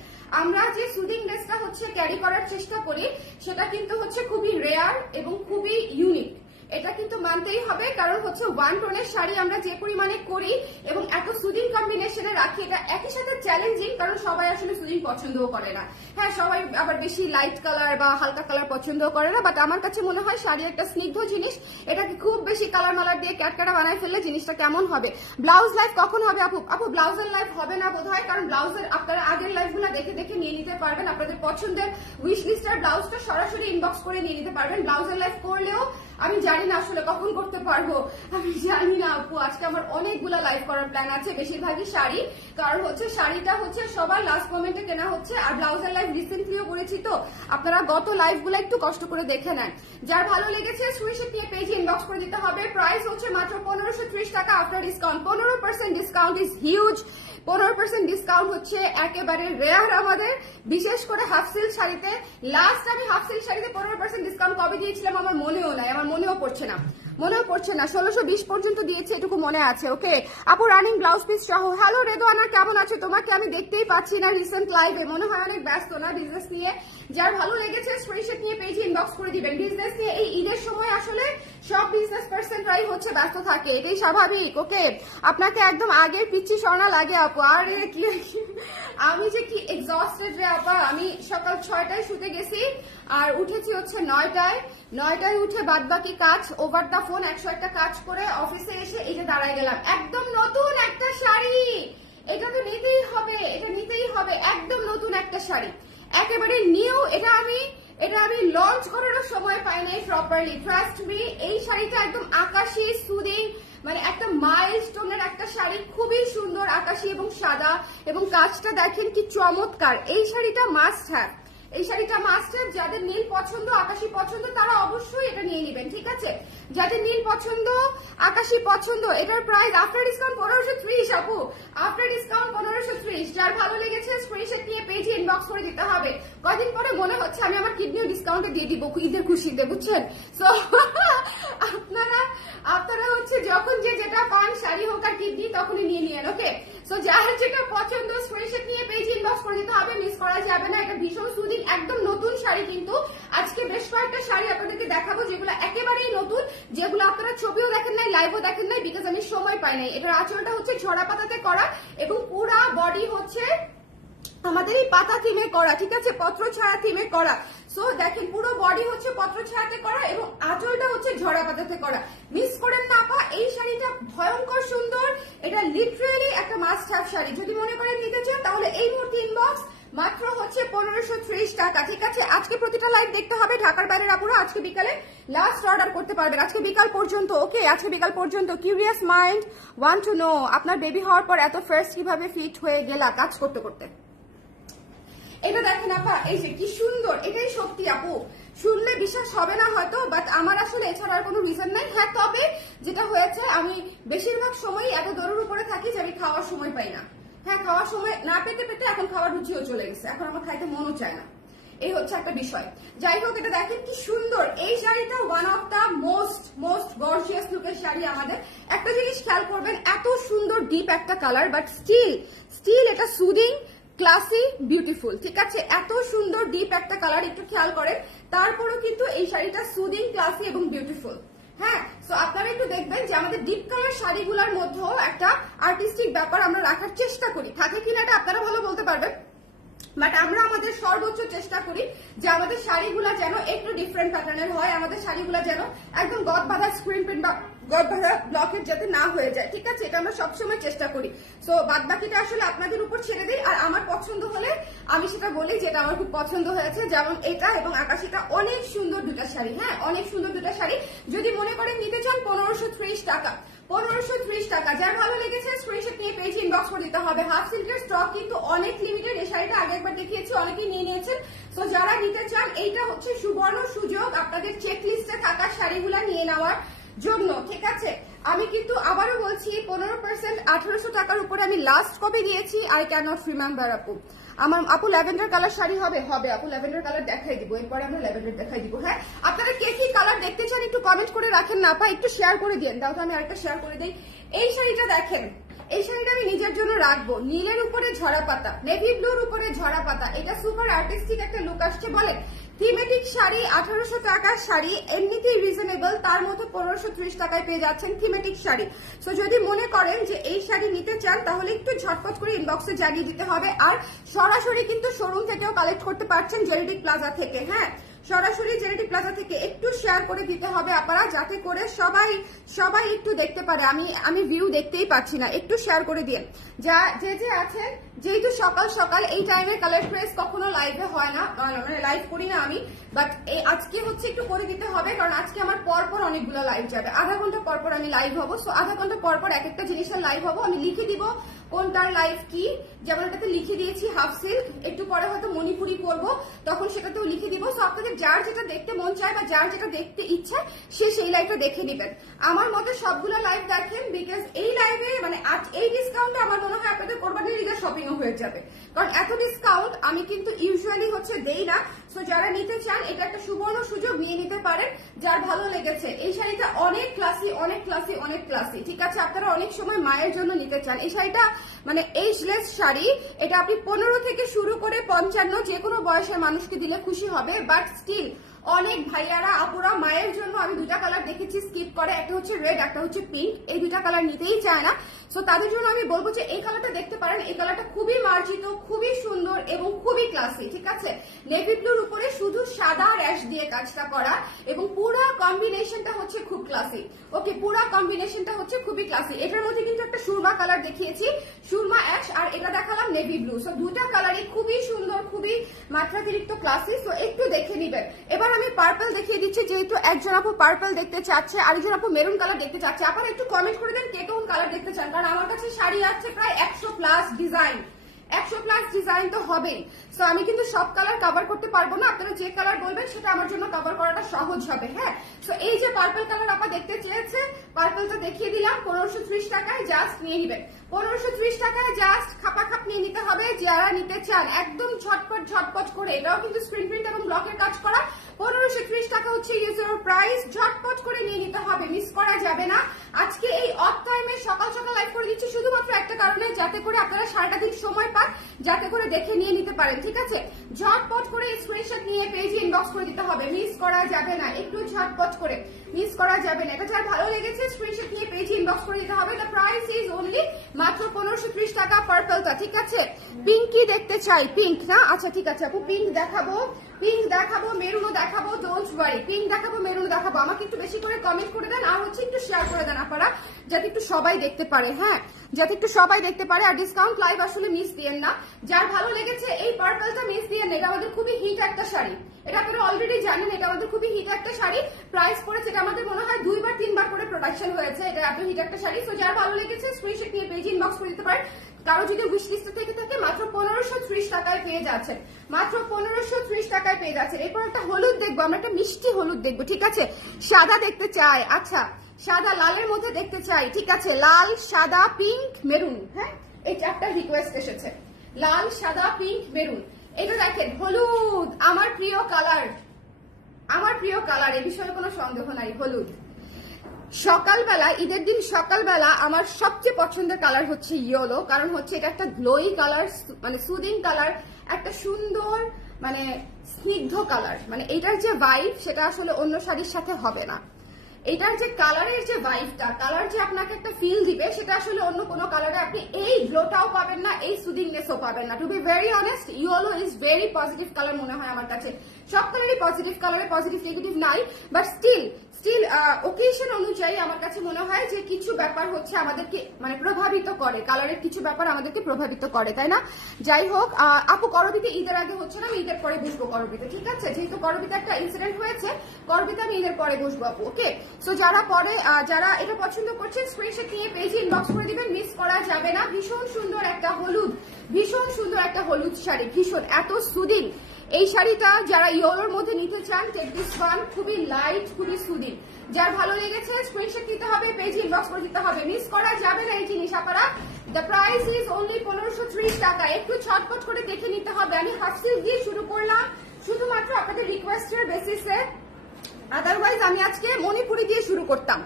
আমরা যে সুদিং ড্রেসটা হচ্ছে ক্যারি করার চেষ্টা করি সেটা কিন্তু হচ্ছে খুবই রেয়ার এবং খুবই ইউনিক। এটা কিন্তু মানতেই হবে, কারণ হচ্ছে ওয়ান টোনের শাড়ি আমরা যে পরিমাণে করি এবং এত সুদিং কম্বিনেশনে রাখি, এটা একই সাথে চ্যালেঞ্জিং, কারণ সবাই আসলে সুদিং পছন্দও করে না। হ্যাঁ, সবাই আবার বেশি লাইট কালার বা হালকা কালার পছন্দও করে না, বাট আমার কাছে মনে হয় শাড়ি একটা স্নিগ্ধ জিনিস, এটাকে খুব বেশি কালার মালার দিয়ে ক্যাটকাটা বানায় ফেললে জিনিসটা কেমন হবে। ব্লাউজ লাইভ কখন হবে আপু? আপু ব্লাউজের লাইভ হবে না বোধহয়, কারণ ব্লাউজের আপনারা আগের লাইভগুলো দেখে দেখে নিয়ে নিতে পারবেন। আপনাদের পছন্দের উইশ লিস্টার ব্লাউজটা সরাসরি ইনবক্স করে নিয়ে নিতে পারবেন। ব্লাউজের লাইভ করলেও আমি জানি না আসলে কখন করতে পারবো, আমি জানি না আপু। আজকে আমার অনেকগুলা লাইভ করার প্ল্যান আছে, বেশিরভাগই শাড়ি, কারণ হচ্ছে শাড়িটা হচ্ছে সবার লাস্ট মোমেন্টে কেনা হচ্ছে। আর ব্লাউজের লাইভ রিসেন্টলিও করেছি, তো আপনারা গত লাইভগুলো একটু কষ্ট করে দেখে নেন। যার ভালো লেগেছে স্ক্রিনশট নিয়ে পেজে ইনবক্স করে দিতে হবে। প্রাইস হচ্ছে মাত্র 1530 টাকা after discount. 15% discount is huge. 15% discount হচ্ছে একেবারে রেয়ার আমাদের, বিশেষ করে হাফ সিল্ক শাড়িতে। লাস্ট আমি হাফ সিল্ক শাড়িতে 15% ডিসকাউন্ট কবে দিয়েছিলাম আমার মনেও নাই, আমার মনেও পড়ছে না 1620 পর্যন্ত দিয়েছে, এটুকু মনে আছে। ওকে আপু, রানিং ব্লাউজ পিস সহ। হ্যালো রেদওয়ানা, কেমন আছে? তোমাকে আমি দেখতেই পাচ্ছি না রিসেন্ট লাইভে, মনে হয় অনেক ব্যস্ত না বিজনেস নিয়ে। যার ভালো লেগেছে স্ক্রিনশট নিয়ে পেজে ইনবক্স করে দিবেন। বিজনেস নিয়ে এই ঈদের সময় আসলে সব বিজনেস পার্সনরাই হচ্ছে ব্যস্ত থাকে, এটাই স্বাভাবিক। ওকে, আপনাকে একদম আগের পিচ্ছি সোনা লাগে আপু। আর আমি যে কি এক্সস্টেড রে আপা, আমি সকাল 6টায় শুতে গেছি আর উঠেছি হচ্ছে 9টায় উঠে বাদ বাকি কাজ ওভার দা ফোন 101টা কাজ করে অফিসে এসে এই যে দাঁড়ায় গেলাম। একদম নতুন একটা শাড়ি, এটা তো নিতেই হবে, এটা নিতেই হবে। একদম নতুন একটা শাড়ি, একেবারে নিউ। এটা আমি লঞ্চ করারও সময় পাই নাই প্রপারলি, ট্রাস্ট মি। এই শাড়িটা একদম আকাশি সুদিং, মানে একটা মাইলস্টোনের একটা শাড়ি, খুবই সুন্দর আকাশি এবং সাদা, এবং কাজটা দেখেন কি চমৎকার। এই শাড়িটা মাস্ট হ্যাভ, এই শাড়িটা মাস্ট হ্যাভ। যাদের নীল পছন্দ, আকাশি পছন্দ, তারা অবশ্যই এটা নিয়ে নেবেন, ঠিক আছে? যাদের নীল পছন্দ, আকাশি পছন্দ, এটার প্রাইস আফটার ডিসকাউন্ট 1530 আপু, আফটার ডিসকাউন্ট 1530। যার ভালো লেগেছে স্ক্রিনশট নিয়ে পেজে ইনবক্স করে দিতে হবে। কদিন পরে মনে হচ্ছে আমি আমার কিডনিও ডিসকাউন্টে দিয়ে দিব ঈদের খুশিতে, বুঝছেন? সো আপনারা হচ্ছে যখন যে যেটা পান, শাড়ি হোক আর কিডনি, তখনই নিয়ে নিয়েন। ওকে, সো যার যেটা পছন্দ স্ক্রিনশট নিয়ে পেজে ইনবক্স করে দিতে হবে, মিস করা যাবে না। এটা ভীষণ সুদিং, একদম নতুন শাড়ি। কিন্তু আজকে বেশ কয়েকটা শাড়ি আপনাদেরকে দেখাবো যেগুলো একেবারেই নতুন, যেগুলো আপনারা ছবিও দেখেন নাই, লাইভও দেখেন নাই, বিকজ আমি সময় পাই নাই। এটার আঁচলটা হচ্ছে ঝরা পাতাতে করা এবং পুরা বডি হচ্ছে আমাদের এই পাতা থিমে করা, ঠিক আছে? পত্র ছায়া থিমে করা। সো দেখেন পুরো বডি হচ্ছে পত্র ছায়াতে করা এবং আঁচলটা হচ্ছে ঝরা পাতাতে করা। মিস করেন না আপা, এই শাড়িটা ভয়ঙ্কর সুন্দর। এটা লিটারেলি একটা মাস্ট হ্যাভ শাড়ি। যদি মনে করেন নিতে চান তাহলে এই মুহূর্তে ইনবক্স, মাত্র হচ্ছে 1530 টাকা, ঠিক আছে? আজকে প্রতিটা লাইভ দেখতে হবে। ঢাকার বাইরের আপুরা আজকে বিকালে লাস্ট অর্ডার করতে পারবেন, আজকে বিকাল পর্যন্ত। ওকে, আজকে বিকাল পর্যন্ত। Curious mind want to know, আপনার বেবি হওয়ার পর এত ফ্রেশ কিভাবে ফিট হয়ে গেলা কাজ করতে করতে? এটা দেখেন আপা, এই যে কি সুন্দর, এটাই সত্যি আপু। শুনলে বিশ্বাস হবে না হয়তো, বাট আমার আসলে এছাড়া আর কোনো রিজন নাই। হ্যাঁ, তবে যেটা হয়েছে, আমি বেশিরভাগ সময় এত দৌড়ের উপরে থাকি যে আমি খাওয়ার সময় পাই না। হ্যাঁ, খাওয়ার সময় না পেতে পেতে এখন খাওয়ার রুচিও চলে গেছে, এখন আমার খাইতে মনও চায় না। এই হচ্ছে একটা বিষয়। যাই হোক, এটা দেখেন কি সুন্দর। এই শাড়িটা one of the most gorgeous লুকের শাড়ি আমাদের। একটা জিনিস খেয়াল করবেন, এত সুন্দর ডিপ একটা কালার, বাট স্টিল এটা সুদিং, ক্লাসি, বিউটিফুল, ঠিক আছে? এত সুন্দর ডিপ একটা কালার, একটু খেয়াল করেন। তারপরও কিন্তু এই শাড়িটা সুদিং, ক্লাসি এবং বিউটিফুল। হ্যাঁ, সো আপনারা একটু দেখবেন যে আমাদের ডিপ কালার শাড়িগুলোর মধ্যেও একটা আর্টিস্টিক ব্যাপার আমরা রাখার চেষ্টা করি। থাকে কিনা এটা আপনারা ভালো বলতে পারবেন, বাট আমরা আমাদের সর্বোচ্চ চেষ্টা করি যে আমাদের শাড়িগুলা যেন একটু ডিফারেন্ট প্যাটার্নের হয়, আমাদের শাড়িগুলা যেন একদম গদ বাঁধা স্ক্রিন প্রিন্ট বা গদ বাঁধা ব্লকের যাতে না হয়ে যায়, ঠিক আছে? এটা আমরা সবসময় চেষ্টা করি। সো বাদ বাকিটা আসলে আপনাদের উপর ছেড়ে দিই। আর আমার পছন্দ হলে আমি সেটা বলি যে এটা আমার খুব পছন্দ হয়েছে, যেমন এটা এবং আকাশিটা অনেক সুন্দর দুটা শাড়ি। হ্যাঁ, অনেক সুন্দর দুটা শাড়ি। যদি মনে করেন নিতে চান 1530 টাকা, 1530 টাকা। যার ভালো লেগেছে স্ক্রিনশট নিয়ে পেজে ইনবক্স করে দিতে হবে। হাফ সিল্কের স্টক কিন্তু অনেক লিমিটেড। এই শাড়িটা আগে একবার দেখিয়েছি, অনেকেই নিয়ে নিয়েছেন। সো যারা নিতে চান, এইটা হচ্ছে সুবর্ণ সুযোগ আপনাদের চেক লিস্টে থাকা শাড়িগুলা নিয়ে নেওয়ার জন্য, ঠিক আছে? আমি কিন্তু আবারও বলছি 15% 1800 টাকার উপরে আমি লাস্ট কবে দিয়েছি আই ক্যান নট রিমেম্বার আপু। আমার আপু ল্যাভেন্ডার কালার শাড়ি হবে আপু, ল্যাভেন্ডার কালার দেখাই দিব, এরপরে আমরা ল্যাভেন্ডার দেখাই দিব। হ্যাঁ, আপনারা কে কি কালার দেখতে চান একটু কমেন্ট করে রাখেন না আপা, একটু শেয়ার করে দিন। দাও তো আমি আরেকটা শেয়ার করে দিই। এই শাড়িটা দেখেন, এই শাড়িটা আমি নিজের জন্য রাখবো। নীলের উপরে ঝরা পাতা, নেভি ব্লুর উপরে ঝরা পাতা, এটা সুপার আর্টিস্টিক একটা লুক আসছে। বলে থিমেটিক শাড়ি 1800 টাকার শাড়ি এমনিতেই রিজনেবল, তার মধ্যে 1530 টাকায় পেয়ে যাচ্ছেন থিমেটিক শাড়ি। সো যদি মনে করেন যে এই শাড়ি নিতে চান তাহলে একটু ঝটপট করে ইনবক্সে জানিয়ে দিতে হবে। আর সরাসরি কিন্তু শোরুম থেকেও কালেক্ট করতে পারছেন জেনেটিক প্লাজা থেকে। হ্যাঁ, সরাসরি জেনেটিক প্লাজা থেকে একটু শেয়ার করে দিতে হবে আপনারা, যাতে করে সবাই একটু দেখতে পারে। আমি ভিউ দেখতেই পাচ্ছি না, একটু শেয়ার করে দিয়ে যে আছেন। যেহেতু সকাল সকাল এই টাইমে কালার প্রেস কখনো লাইভে হয় না, মানে লাইভ করি না আমি, বাট আজকে হচ্ছে একটু করে দিতে হবে, কারণ আজকে আমার পরপর অনেকগুলো লাইভ যাবে। আধা ঘন্টা পরপর আমি লাইভ হবো। সো আধা ঘন্টা পরপর এক একটা জিনিসের লাইভ হবো। আমি লিখে দিব কোনটার লাইভ কি, যেমন এটাতে লিখে দিয়েছি হাফ সিল্ক, একটু পরে হয়তো মণিপুরি করবো, তখন সেটাতেও লিখে দিব। সো আপনাদের যার যেটা দেখতে মন চায় বা যার যেটা দেখতে ইচ্ছা সে সেই লাইভটা দেখে নেবেন। আমার মতে সবগুলো লাইভ দেখেন, বিকজ এই লাইভে মানে এই ডিসকাউন্টে আমার মনে হয় আপনাদের কোরবানির ঈদের শপিংও হয়ে যাবে, কারণ এত ডিসকাউন্ট আমি কিন্তু ইউজুয়ালি হচ্ছে দেই না। সো যারা নিতে চান এটা একটা সুবর্ণ সুযোগ, নিয়ে নিতে পারেন যার ভালো লেগেছে। এই শাড়িটা অনেক ক্লাসি, অনেক ক্লাসি, অনেক ক্লাসি। ঠিক আছে, আপনারা অনেক সময় মায়ের জন্য নিতে চান। এই শাড়িটা মানে এজলেস শাড়ি, এটা আপনি 15 থেকে শুরু করে 55 যে কোনো বয়সের মানুষকে দিলে খুশি হবে। বাট স্টিল অনেক ভাইয়ারা আপুরা মায়ের জন্য, আমি দুটা কালার দেখেছি স্কিপ করে, একটা হচ্ছে রেড, একটা হচ্ছে পিঙ্ক, এই দুটা কালার নিতেই চায় না। সো তাদের জন্য আমি বলবো যে এই কালারটা দেখতে পারেন। এই কালারটা খুবই মার্জিত, খুবই সুন্দর এবং খুবই ক্লাসি। ঠিক আছে, নেভি ব্লুর উপরে শুধু সাদা র্যাশ দিয়ে কাজটা করা এবং পুরো কম্বিনেশনটা হচ্ছে খুব ক্লাসি। ওকে, পুরো কম্বিনেশনটা হচ্ছে খুবই ক্লাসি। এটার মধ্যে কিন্তু একটা সুরমা কালার দেখিয়েছি, সুরমা অ্যাশ, আর এটা দেখালাম নেভি ব্লু। সো দুটা কালারই খুবই সুন্দর, খুবই মাত্রাতিরিক্ত ক্লাসি। সো একটু দেখে নিবেন। এবার আমি পার্পল দেখিয়ে দিচ্ছি, যেহেতু একজন আপু পার্পল দেখতে চাচ্ছে, আরেকজন আপু মেরুন কালার দেখতে চাচ্ছে। আপনারা একটু কমেন্ট করে দেন কে কোন কালার দেখতে চান, কারণ আমার কাছে শাড়ি আছে প্রায় 100+ ডিজাইন। 100+ ডিজাইন তো হবেই। সো আমি কিন্তু সব কালার কভার করতে পারবো না, আপনারা যে কালার বলবেন সেটা আমার জন্য কভার করাটা সহজ হবে। হ্যাঁ, সো এই যে পার্পল কালার আপা দেখতে চেয়েছে, পার্পলটা দেখিয়ে দিলাম 1530 টাকায়, জাস্ট নিয়ে নিবেন। 1530 টাকায় জাস্ট খাপাখাপ নিয়ে নিতে হবে যারা নিতে চান, একদম ঝটপট করে। এটাও কিন্তু স্ক্রিন প্রিন্ট এবং ব্লকের কাজ করা। 1530 টাকা হচ্ছে ইউজের প্রাইস, ঝটপট করে নিয়ে নিতে হবে, মিস করা যাবে না। আজকে এই অফ টাইমে সকাল সকাল লাইভ করে দিচ্ছি শুধুমাত্র একটা কারণে, যাতে করে আপনারা সারাটা দিন সময় পান, যাতে করে দেখে নিয়ে নিতে পারেন। ঠিক আছে, ঝটপট করে স্ক্রিনশট নিয়ে পেজে ইনবক্স করে দিতে হবে, মিস করা যাবে না, একটু ঝটপট করে, মিস করা যাবে না। এটা যার ভালো লেগেছে স্ক্রিনশট নিয়ে পেজে ইনবক্স করে দিতে হবে। দ্য প্রাইস ইজ অনলি মাত্র 1530 টাকা পার্পলটা। ঠিক আছে, পিঙ্কি দেখতে চাই, পিঙ্ক না? আচ্ছা ঠিক আছে আপু, পিঙ্ক দেখাবো, পিঙ্ক দেখাবো, মেরুনও দেখাবো, ডোন্ট ওয়ারি, পিঙ্ক দেখাবো, মেরুন দেখাবো। আমাকে একটু বেশি করে কমেন্ট করে দেন, আর হচ্ছে একটু শেয়ার করে দেন আপনারা, যাতে একটু সবাই দেখতে পারে। হ্যাঁ, যাতে একটু সবাই দেখতে পারে। আর ডিসকাউন্ট লাইভ আসলে মিস দিয়েন না, যার ভালো লেগেছে এই পার্পলটা মিস দিয়েন না। এটা আমাদের খুবই হিট একটা শাড়ি, এটা আপনারা অলরেডি জানেন, এটা আমাদের খুবই হিট একটা শাড়ি। প্রাইস পড়েছে, এটা আমাদের মনে হয় 2-3 বার করে প্রোডাকশন হয়েছে, এটা এত হিট একটা শাড়ি। সো যার ভালো লেগেছে স্ক্রিনশট নিয়ে পেজে ইনবক্স করে দিতে পারেন। কারো যদি উইশ লিস্টে থেকে থাকে মাত্র 1530 টাকায় পেয়ে যাচ্ছে, মাত্র 1530 টাকায় পেয়ে যাচ্ছে। এরপর একটা হলুদ দেখবো, আমরা একটা মিষ্টি হলুদ দেখবো। ঠিক আছে, সাদা দেখতে চাই, আচ্ছা সাদা লালের মধ্যে দেখতে চাই। ঠিক আছে, লাল, সাদা, পিঙ্ক, মেরুন। হ্যাঁ, এই চারটা রিকোয়েস্ট এসেছে, লাল, সাদা, পিঙ্ক, মেরুন। এটা দেখেন হলুদ, আমার প্রিয় কালার, আমার প্রিয় কালার, এ বিষয়ে কোনো সন্দেহ নাই। হলুদ সকালবেলা, ঈদের দিন সকালবেলা আমার সবচেয়ে পছন্দের কালার হচ্ছে ইয়েলো, কারণ হচ্ছে এটা একটা গ্লোই কালার, মানে সুদিং কালার, একটা সুন্দর মানে স্নিগ্ধ কালার। মানে এটার যে ভাইব সেটা আসলে অন্য শাড়ির সাথে হবে না। এটার যে কালারের যে ভাইবটা, কালার যে আপনাকে একটা ফিল দিবে, সেটা আসলে অন্য কোনো কালারে আপনি এই গ্লোটাও পাবেন না, এই সুদিংনেসও পাবেন না। To be very honest, yellow is very positive colour মনে হয় আমার কাছে। সব কালারই পজিটিভ, কালারে পজিটিভ নেগেটিভ নাই, বাট স্টিল ওকেশন অনুযায়ী আমার কাছে মনে হয় যে কিছু ব্যাপার হচ্ছে আমাদেরকে মানে প্রভাবিত করে, কালারের কিছু ব্যাপার আমাদেরকে প্রভাবিত করে, তাই না? যাই হোক, আপু করবিতে ঈদের আগে হচ্ছে না, আমি ঈদের পরে বসবো করবিতে। ঠিক আছে, যেহেতু করবিতে একটা ইনসিডেন্ট হয়েছে, করবিতে আমি ঈদের পরে বসবো আপু। ওকে, সো যারা পরে যারা এটা পছন্দ করছেন স্ক্রিনশট নিয়ে পেজে ইনবক্স করে দিবেন, মিস করা যাবে না। ভীষণ সুন্দর একটা হলুদ, ভীষণ সুন্দর একটা হলুদ শাড়ি, ভীষণ এত সুদিং। এই শাড়িটা যারা ইয়েলোর মধ্যে নিতে চান, টেক দিস ওয়ান, খুবই লাইট, খুবই সুদিং। যার ভালো লেগেছে স্ক্রিনশট দিতে হবে, পেজে ইনবক্স করে দিতে হবে, মিস করা যাবে না এই জিনিস আপনারা। দ্য প্রাইস ইজ অনলি 1530 টাকা, একটু ছটপট করে দেখে নিতে হবে। আমি হাফ সিল্ক দিয়ে শুরু করলাম শুধুমাত্র আপনাদের রিকোয়েস্টের বেসিসে, আদারওয়াইজ আমি আজকে মণিপুরি দিয়ে শুরু করতাম।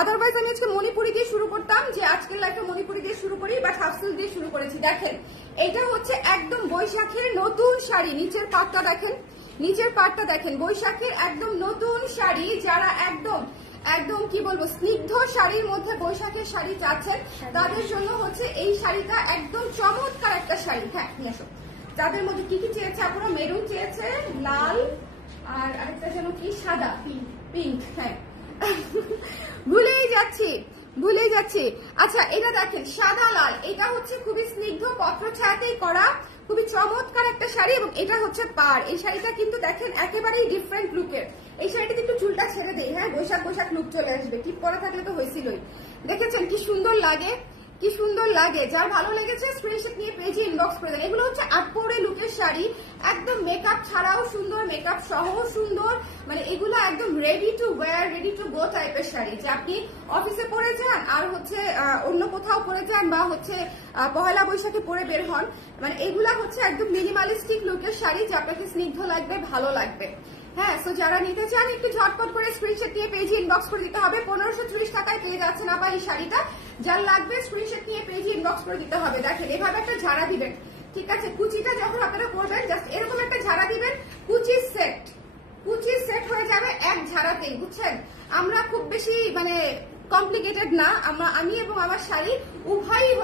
আদারওয়াইজ আমি আজকে মণিপুরি দিয়ে শুরু করতাম, যে আজকের লাইফটা মণিপুরি দিয়ে শুরু করি, বাট হাফ সিল্ক দিয়ে শুরু করেছি। দেখেন এটা হচ্ছে একদম বৈশাখের নতুন শাড়ি, নিচের পাটটা দেখেন, নিচের পাটটা দেখেন, বৈশাখের একদম নতুন শাড়ি। যারা একদম একদম কি বলবো স্নিগ্ধ শাড়ির মধ্যে বৈশাখের শাড়ি চাচ্ছেন তাদের জন্য হচ্ছে এই শাড়িটা একদম চমৎকার একটা শাড়ি। হ্যাঁ নিয়ে আসো। তাদের মধ্যে কি কি চেয়েছে আপনারা? মেরুন চেয়েছে, লাল, আর আরেকটা যেন কি সাদা, পিঙ্ক। হ্যাঁ ভুলেই যাচ্ছি। আচ্ছা এটা দেখেন সাদা লাল, এটা হচ্ছে খুবই স্নিগ্ধ পত্র ছায়াতেই করা, খুবই চমৎকার একটা শাড়ি, এবং এটা হচ্ছে পাড়। এই শাড়িটা কিন্তু দেখেন একেবারেই ডিফারেন্ট লুকের। এই শাড়িটা কিন্তু চুলটা ছেড়ে দেই, হ্যাঁ বৈশাখ লুক চলে আসবে, টিপ করা থাকলে তো হয়েছিলই। দেখেছেন কি সুন্দর লাগে, কি সুন্দর লাগে। যার ভালো লেগেছে স্ক্রিনশট নিয়ে পেজে ইনবক্স করে দেন। এগুলো হচ্ছে আটপৌরে লুকের শাড়ি, একদম মেকআপ ছাড়াও সুন্দর, মেকআপ সহ সুন্দর, মানে এগুলো একদম ready to wire, ready to go টাইপের শাড়ি, যে আপনি অফিসে পরে যান আর হচ্ছে অন্য কোথাও পরে যান, বা হচ্ছে পহেলা বৈশাখে পরে বের হন, মানে এগুলা হচ্ছে একদম মিনিমালিস্টিক লুকের শাড়ি, যা আপনাকে স্নিগ্ধ লাগবে, ভালো লাগবে। হ্যাঁ সো যারা নিতে চান একটু ঝটপট করে স্ক্রিনশট নিয়ে পেজে ইনবক্স করে দিতে হবে। 1530 টাকায় পেয়ে যাচ্ছেন আবার এই শাড়িটা। যার লাগবে স্ক্রিনশট নিয়ে পেজে ইনবক্স করে দিতে হবে। দেখেন এভাবে একটা ঝাড়া দিবেন, ঠিক আছে? কুচিটা যখন আপনারা করবেন জাস্ট এরকম একটা ঝাড়া দিবেন, কুচির সেট হয়ে যাবে এক ঝাড়াতেই, বুঝছেন? আমরা খুব বেশি মানে কমপ্লিকেটেড না, আমি এবং আমার শাড়ি উভয়ই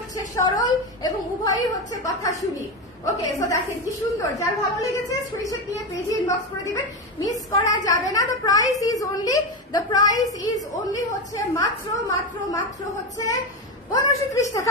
হচ্ছে সরল, এবং উভয়ই হচ্ছে কথা শুনি। ওকে সো দেখেন কি সুন্দর। যার ভালো লেগেছে স্ক্রিনশট নিয়ে পেজে ইনবক্স করে দিবেন, মিস করা যাবে না। দ্য প্রাইস ইজ অনলি হচ্ছে মাত্র হচ্ছে 1530 টাকা।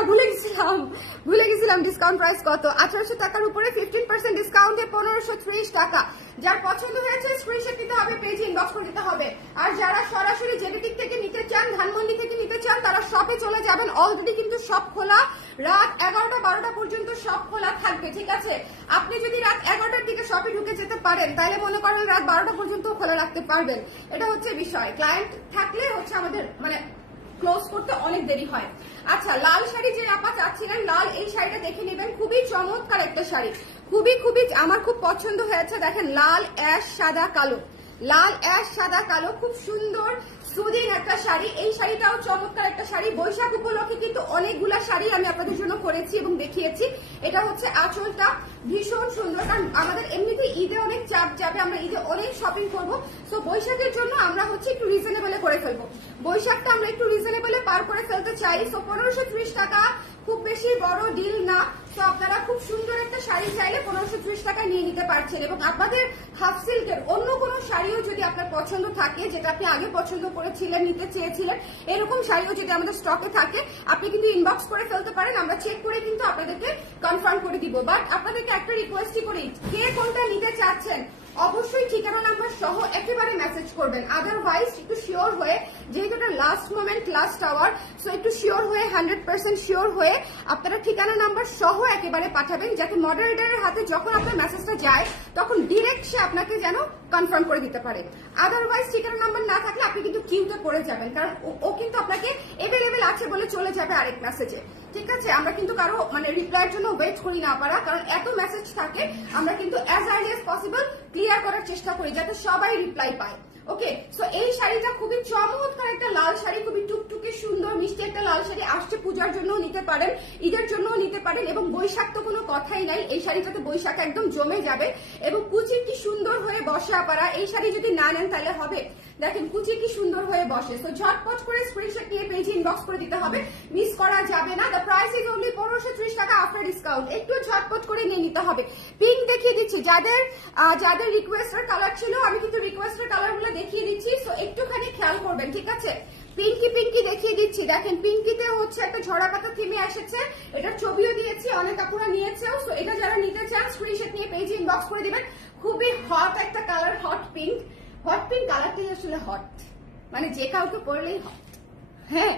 ভুলে গেছিলাম ডিসকাউন্ট প্রাইস কত। 1800 টাকার উপরে 15% ডিসকাউন্টে 1530 টাকা। যার পছন্দ হয়েছে স্ক্রিনশট নিতে হবে, পেজে ইনবক্স করে দিতে হবে। আর যারা সরাসরি জেনেটিক থেকে নিতে চান, ধানমন্ডি থেকে নিতে চান, তারা শপে চলে যাবেন। অলরেডি কিন্তু সব খোলা, রাত 11টা-12টা পর্যন্ত সব খোলা থাকবে, ঠিক আছে? আপনি যদি রাত 11টার দিকে শপে ঢুকে যেতে পারেন, তাহলে মনে করেন রাত 12টা পর্যন্ত খোলা রাখতে পারবেন। এটা হচ্ছে বিষয়। ক্লায়েন্ট থাকলে হচ্ছে আমাদের মানে ক্লোজ করতে অনেক দেরি হয়। আচ্ছা লাল শাড়ি যে আপা চাচ্ছিলেন, লাল এই শাড়িটা দেখে নেবেন, খুবই চমৎকার একটা শাড়ি, খুবই আমার খুব পছন্দ হয়েছে। দেখেন লাল অ্যাশ সাদা কালো, খুব সুন্দর সুদিন একটা শাড়ি। এই শাড়িটাও চমৎকার একটা শাড়ি। বৈশাখ উপলক্ষে কিন্তু অনেকগুলা শাড়ি আমি আপনাদের জন্য করেছি এবং দেখিয়েছি। এটা হচ্ছে আঁচলটা ভীষণ সুন্দর, কারণ আমাদের এমনিতে ঈদে অনেক চাপ যাবে, আমরা ঈদে অনেক শপিং করবো। তো বৈশাখের জন্য আমরা হচ্ছে একটু রিজনেবলে করে ফেলবো, বৈশাখটা আমরা একটু রিজনেবলে পার করে ফেলতে চাই। সো 1530 টাকা খুব বেশি বড় ডিল না। তো আপনারা খুব সুন্দর একটা শাড়ি চাইলে 1530 টাকায় নিয়ে নিতে পারছেন। এবং আপনাদের হাফ সিল্কের অন্য কোনো শাড়িও যদি আপনার পছন্দ থাকে, যেটা আপনি আগে পছন্দ করেছিলেন, নিতে চেয়েছিলেন, এরকম শাড়িও যদি আমাদের স্টকে থাকে, আপনি কিন্তু ইনবক্স করে ফেলতে পারেন, আমরা চেক করে কিন্তু আপনাদেরকে কনফার্ম করে দিব। বাট আপনাদেরকে একটা রিকোয়েস্টই করি, কে কোনটা নিতে চাচ্ছেন অবশ্যই ঠিকানা নাম্বার সহ একেবারে মেসেজ করবেন। আদারওয়াইজ একটু শিওর হয়ে, যেহেতু এটা last moment, last hour, so একটু শিওর হয়ে 100% শিওর হয়ে আপনারা ঠিকানা নাম্বার সহ একেবারে পাঠাবেন, যাতে মডারেটরের হাতে যখন আপনার মেসেজটা যায় তখন ডিরেক্ট সে আপনাকে যেন কনফার্ম করে দিতে পারে। আদারওয়াইজ ঠিকানা নাম্বার না থাকলে আপনি কিন্তু কিউতে পড়ে যাবেন, কারণ ও কিন্তু আপনাকে এভেলেবেল আছে বলে চলে যাবে আরেক মেসেজে, ঠিক আছে? আমরা কিন্তু কারো মানে রিপ্লাইয়ের জন্য ওয়েট করি না পারা, কারণ এত মেসেজ থাকে, আমরা কিন্তু as early as possible clear করার চেষ্টা করি যাতে সবাই রিপ্লাই পায়। ওকে সো এই শাড়িটা খুবই চমৎকার একটা লাল শাড়ি, খুবই টুকটুকে সুন্দর মিষ্টি একটা লাল শাড়ি। আসছে পূজার জন্য নিতে পারেন, ঈদের জন্য নিতে পারেন, এবং বৈশাখ তো কোনো কথাই নাই, এই শাড়িটাতে বৈশাখ একদম জমে যাবে। এবং কুচি কি সুন্দর হয়ে বসে আপারা, এই শাড়ি যদি না নেন তাহলে হবে। দেখেন কুচি কি সুন্দর হয়ে বসে। তো ঝটপট করে স্ক্রিনশট নিয়ে পেজে ইনবক্স করে দিতে হবে, মিস করা যাবে না। দ্য প্রাইস ইজ অনলি 1530 টাকা আফটার ডিসকাউন্ট। একটু ঝটপট করে নিয়ে নিতে হবে। পিঙ্ক দেখিয়ে দিচ্ছি, যাদের রিকোয়েস্টের কালার ছিল আমি কিন্তু রিকোয়েস্টের কালার গুলো দেখিয়ে দিচ্ছি, তো একটুখানি খেয়াল করবেন, ঠিক আছে? পিঙ্কি দেখিয়ে দিচ্ছি। দেখেন পিঙ্কিতে হচ্ছে একটা ঝরা পাতা থিমে এসেছে, এটার ছবিও দিয়েছি, অনেক আপুরা নিয়েছেও। তো এটা যারা নিতে চান স্ক্রিনশট নিয়ে পেজে ইনবক্স করে দিবেন। খুবই হট একটা কালার, হট পিঙ্ক কালারটাই আসলে হট, মানে যে কাউকে পরলেই হট। হ্যাঁ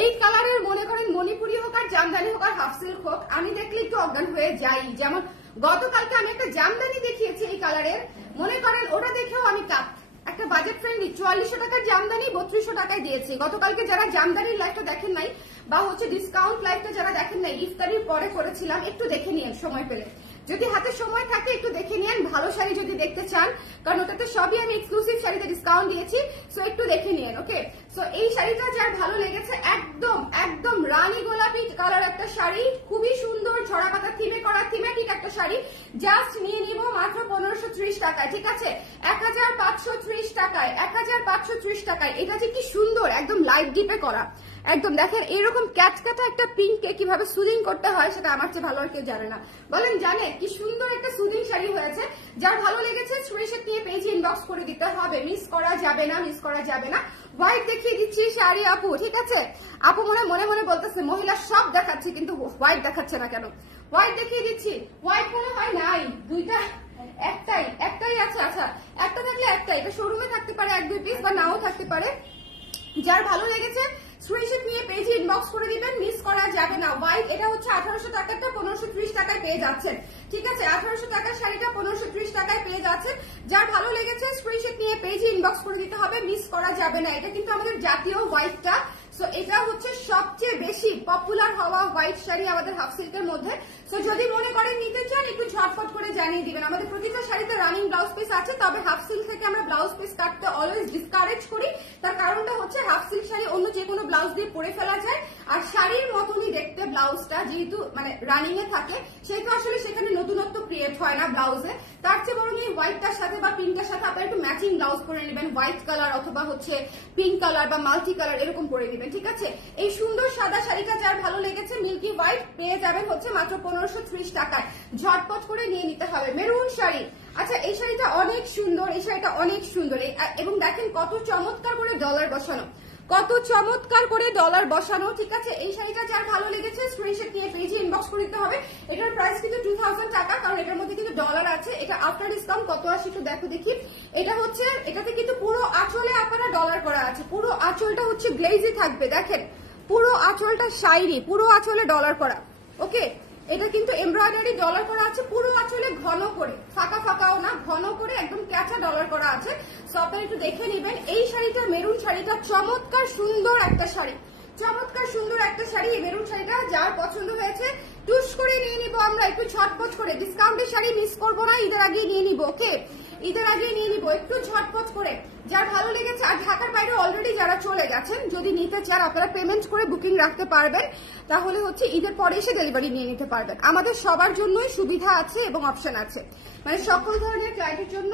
এই কালারের মনে করেন মণিপুরি হোক আর জামদানি হোক আর হাফ সিল্ক হোক, আমি দেখলে একটু অজ্ঞান হয়ে যাই। যেমন গতকালকে আমি একটা জামদানি দেখিয়েছি এই কালারের, মনে করেন ওটা দেখেও আমি কাপ, একটা বাজেট ফ্রেন্ডলি 4400 টাকার জামদানি 3200 টাকায় দিয়েছি। গতকালকে যারা জামদানির লাইফটা দেখেন নাই, বা হচ্ছে ডিসকাউন্ট লাইফটা যারা দেখেন নাই, ইফতারির পরে করেছিলাম, একটু দেখে নিন সময় পেলে। যদি হাতে সময় থাকে একটু দেখে নিন, ভালো শাড়ি যদি দেখতে চান, কারণ ওটাতে সবই আমি এক্সক্লুসিভ শাড়িতে ডিসকাউন্ট দিয়েছি, সো একটু দেখে নিন। ওকে, সো এই শাড়িটা যার ভালো লেগেছে, একদম একদম রানী গোলাপি কালার একটা শাড়ি, খুবই সুন্দর ঝরা পাতা থিমে করা থিমেটিক একটা শাড়ি, জাস্ট নিয়ে নিব মাত্র 1530 টাকায়। ঠিক আছে, 1530 টাকায়, 1530 টাকায়। এটা যে কি সুন্দর, একদম লাইট ডিপে করা, একদম দেখেন এরকম ক্যাটকাটা একটা পিঙ্ককে কিভাবে সুদিং করতে হয় সেটা আমার চেয়ে ভালো আর কেউ জানে না। বলেন জানে কি সুন্দর একটা সুদিং শাড়ি হয়েছে। যার ভালো লেগেছে স্ক্রিনশট নিয়ে পেজে ইনবক্স করে দিতে হবে, মিস করা যাবে না, মিস করা যাবে না। হোয়াইট দেখিয়ে দিচ্ছি শাড়ি আপু, ঠিক আছে? আপু মনে মনে বলতেছে মহিলা সব দেখাচ্ছি কিন্তু হোয়াইট দেখাচ্ছে না কেন? হোয়াইট দেখিয়ে দিচ্ছি। হোয়াইট মনে হয় নাই, দুইটা একটাই আছে। আচ্ছা, একটা থাকলে একটাই, এটা শোরুমে থাকতে পারে 1-2 পিস বা নাও থাকতে পারে। যার ভালো লেগেছে স্ক্রিনশট নিয়ে পেজে ইনবক্স করে দিবেন, মিস করা যাবে না। হোয়াইট এটা হচ্ছে 1800 টাকাটা 1530 টাকায় পেয়ে যাচ্ছেন। ঠিক আছে, 1800 টাকার শাড়িটা 1530 টাকায় পেয়ে যাচ্ছেন। যার ভালো লেগেছে স্ক্রিনশট নিয়ে পেজে ইনবক্স করে দিতে হবে, মিস করা যাবে না। এটা কিন্তু আমাদের জাতীয় হোয়াইটটা, সো এটা হচ্ছে সবচেয়ে বেশি পপুলার হওয়া হোয়াইট শাড়ি আমাদের হাফ সিল্কের মধ্যে। সো যদি মনে করেন নিতে চান একটু ঝটফট করে জানিয়ে দিবেন। আমাদের প্রতিটা শাড়িতে রানিং ব্লাউজ পিস আছে, তবে হাফ সিল্ক থেকে আমরা ব্লাউজ পিস কাটতে অলওয়েজ ডিসকারেজ করি। তার কারণটা হচ্ছে হাফ সিল্ক শাড়ি অন্য যে কোনো ব্লাউজ দিয়ে পরে ফেলা যায়, আর শাড়ির মতনই দেখতে ব্লাউজটা যেহেতু মানে রানিং এ থাকে, সেহেতু আসলে সেখানে নতুনত্ব ক্রিয়েট হয় না ব্লাউজে। তার চেয়ে বরং এই হোয়াইটটার সাথে বা পিঙ্কটার সাথে আপনারা একটু ম্যাচিং ব্লাউজ করে নেবেন, হোয়াইট কালার অথবা হচ্ছে পিঙ্ক কালার বা মাল্টি কালার এরকম করে নেবেন। ঠিক আছে, এই সুন্দর সাদা শাড়িটা যার ভালো লেগেছে মিল্কি হোয়াইট পেয়ে যাবেন হচ্ছে মাত্র 1530 টাকায়। ঝটপট করে নিয়ে নিতে হবে। মেরুন শাড়ি, আচ্ছা এই শাড়িটা অনেক সুন্দর, এই শাড়িটা অনেক সুন্দর, এবং দেখেন কত চমৎকার করে ডলার বসানো, কত চমৎকার করে ডলার বসানো। ঠিক আছে, এই শাড়িটা যার ভালো লেগেছে স্ক্রিনশট নিয়ে পেজে ইনবক্স করে দিতে হবে। এটার প্রাইস কিন্তু 2000 টাকা, কারণ এটার মধ্যে কিন্তু ডলার আছে। এটা আফটার ডিসকাউন্ট কত আসে একটু দেখো দেখি। এটা হচ্ছে, এটাতে কিন্তু পুরো আঁচলে আপনারা ডলার করা আছে, পুরো আঁচলটা হচ্ছে গ্লেজি থাকবে। দেখেন পুরো আঁচলটা শাইনি, পুরো আঁচলে ডলার করা। ওকে, এটা কিন্তু এমব্রয়ডারি ডলার করা আছে, পুরো আঁচলে ঘন করে, ফাঁকা ফাঁকাও না, ঘন করে একদম ক্যাচা ডলার করা আছে। সো আপনারা একটু দেখে নেবেন। এই শাড়িটা, মেরুন শাড়িটা চমৎকার সুন্দর একটা শাড়ি, চমৎকার সুন্দর একটা শাড়ি। এই মেরুন শাড়িটা যার পছন্দ হয়েছে টুস করে নিয়ে নিবো আমরা, একটু ঝটপট করে। ডিসকাউন্টের শাড়ি মিস করবো না, ঈদের আগে নিয়ে নিবো। ওকে, ঈদের আগে নিয়ে নিবো একটু ঝটপট করে। যার ভালো লেগেছে, আর ঢাকার বাইরে অলরেডি যারা চলে গেছেন, যদি নিতে চান আপনারা পেমেন্ট করে বুকিং রাখতে পারবেন, তাহলে হচ্ছে ঈদের পরে এসে ডেলিভারি নিয়ে নিতে পারবেন। আমাদের সবার জন্যই সুবিধা আছে এবং অপশন আছে, মানে সকল ধরনের ক্লায়েন্টের জন্য।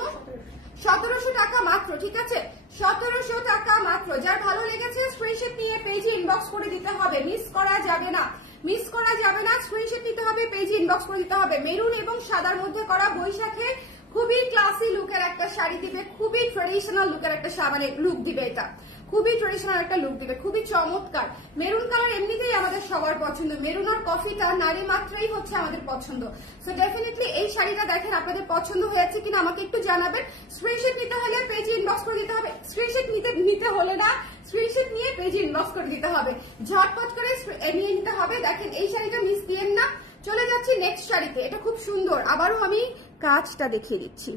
1700 টাকা মাত্র। ঠিক আছে, 1700 টাকা মাত্র। যার ভালো লেগেছে স্ক্রিনশট নিয়ে পেজে ইনবক্স করে দিতে হবে, মিস করা যাবে না, মিস করা যাবে না। স্ক্রিনশট নিতে হবে, পেজে ইনবক্স করে দিতে হবে। মেরুন এবং সাদার মধ্যে করা বৈশাখে খুবই ক্লাসি লুকের একটা শাড়ি দিবে, খুবই ট্রেডিশনাল লুকের একটা মানে লুক দিবে, এটা খুবই ট্রেডিশনাল একটা লুক দিবে, খুবই চমৎকার। মেরুন কালার এমনিতেই আমাদের সবার পছন্দ, মেরুন আর কফিটা নারী মাত্রই হচ্ছে আমাদের পছন্দ। সো ডেফিনেটলি এই শাড়িটা দেখেন আপনাদের পছন্দ হয়েছে কিনা আমাকে একটু জানাবেন। স্ক্রিনশট নিতে হলে পেজে ইনবক্স করে দিতে হবে, স্ক্রিনশট নিতে হলে না, স্ক্রিনশট নিয়ে পেজে ইনবক্স করে দিতে হবে, ঝটপট করে নিয়ে নিতে হবে। দেখেন এই শাড়িটা মিস দিয়েন না। চলে যাচ্ছি নেক্সট শাড়িতে, এটা খুব সুন্দর। আবারও আমি কাজটা দেখিয়ে দিচ্ছি,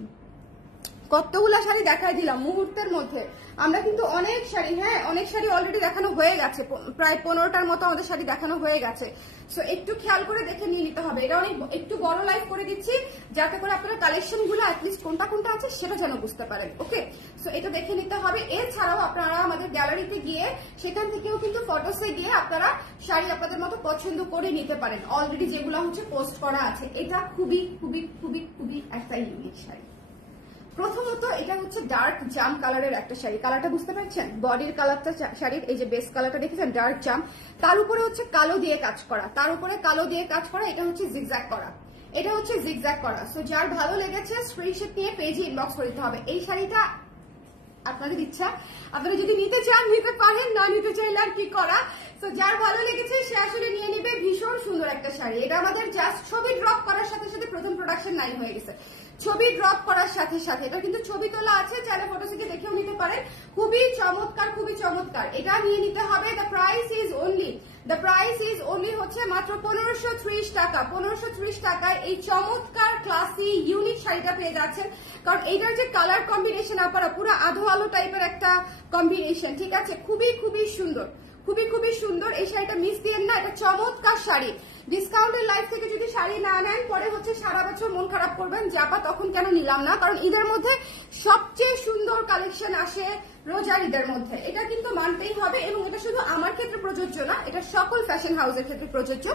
কতগুলা শাড়ি দেখাই দিলাম মুহূর্তের মধ্যে। আমরা কিন্তু অনেক শাড়ি, হ্যাঁ অনেক শাড়ি অলরেডি দেখানো হয়ে গেছে, প্রায় 15টার মতো আমাদের শাড়ি দেখানো হয়ে গেছে। সো একটু খেয়াল করে দেখে নিয়ে নিতে হবে। এটা অনেক একটু বড় লাইভ করে দিচ্ছি, যাতে করে আপনারা কালেকশন গুলো অ্যাটলিস্ট কোনটা কোনটা আছে সেটা যেন বুঝতে পারেন। ওকে, সো এটা দেখে নিতে হবে। এছাড়াও আপনারা আমাদের গ্যালারিতে গিয়ে সেখান থেকেও কিন্তু ফটোসে গিয়ে আপনারা শাড়ি আপনাদের মতো পছন্দ করে নিতে পারেন, অলরেডি যেগুলো হচ্ছে পোস্ট করা আছে। এটা খুবই খুবই খুবই খুবই একটা ইউনিক শাড়ি। প্রথমত এটা হচ্ছে ডার্ক জাম কালারের একটা শাড়ি, কালারটা বুঝতে পারছেন, বডির কালারটা শাড়ির এই যে বেস কালারটা দেখেছেন ডার্ক জাম, তার উপরে হচ্ছে কালো দিয়ে কাজ করা, তার উপরে কালো দিয়ে কাজ করা, এটা হচ্ছে জিগজ্যাগ করা, এটা হচ্ছে জিগজ্যাগ করা। সো যার ভালো লেগেছে স্ক্রিনশট নিয়ে পেজে ইনবক্স করে দিতে হবে। এই শাড়িটা আপনাদের ইচ্ছা, আপনারা যদি নিতে চান নিতে পারেন, না নিতে চাইলে আর কি করা। তো যার ভালো লেগেছে সে আসলে নিয়ে নিবে। ভীষণ সুন্দর একটা শাড়ি, এটা আমাদের জাস্ট ছবি ড্রপ করার সাথে সাথে প্রথম প্রোডাকশন লাইন হয়ে গেছে। ছবি ড্রপ করার সাথে সাথে এটা কিন্তু ছবি তোলা আছে, চাইলে ফটো থেকে দেখেও নিতে পারেন। খুবই চমৎকার, খুবই চমৎকার, এটা নিয়ে নিতে হবে। দ্য প্রাইস ইজ অনলি হচ্ছে মাত্র 1530 টাকা। 1530 টাকায় এই চমৎকার ক্লাসি ইউনিক শাড়িটা পেয়ে যাচ্ছেন। কারণ এইটার যে কালার কম্বিনেশন আপনারা পুরো আধো আলো টাইপের একটা কম্বিনেশন, ঠিক আছে, খুবই খুবই সুন্দর, খুবই খুবই সুন্দর। এই শাড়িটা মিস দিয়েন না, এটা চমৎকার শাড়ি। ডিসকাউন্টের লাইফ থেকে যদি শাড়ি না নেন পরে হচ্ছে সারা বছর মন খারাপ করবেন যে আপা তখন কেন নিলাম না, কারণ ঈদের মধ্যে সবচেয়ে সুন্দর কালেকশন আসে রোজার ঈদের মধ্যে, এটা কিন্তু মানতেই হবে। এবং এটা শুধু আমার ক্ষেত্রে প্রযোজ্য না, এটা সকল ফ্যাশন হাউসের ক্ষেত্রে প্রযোজ্য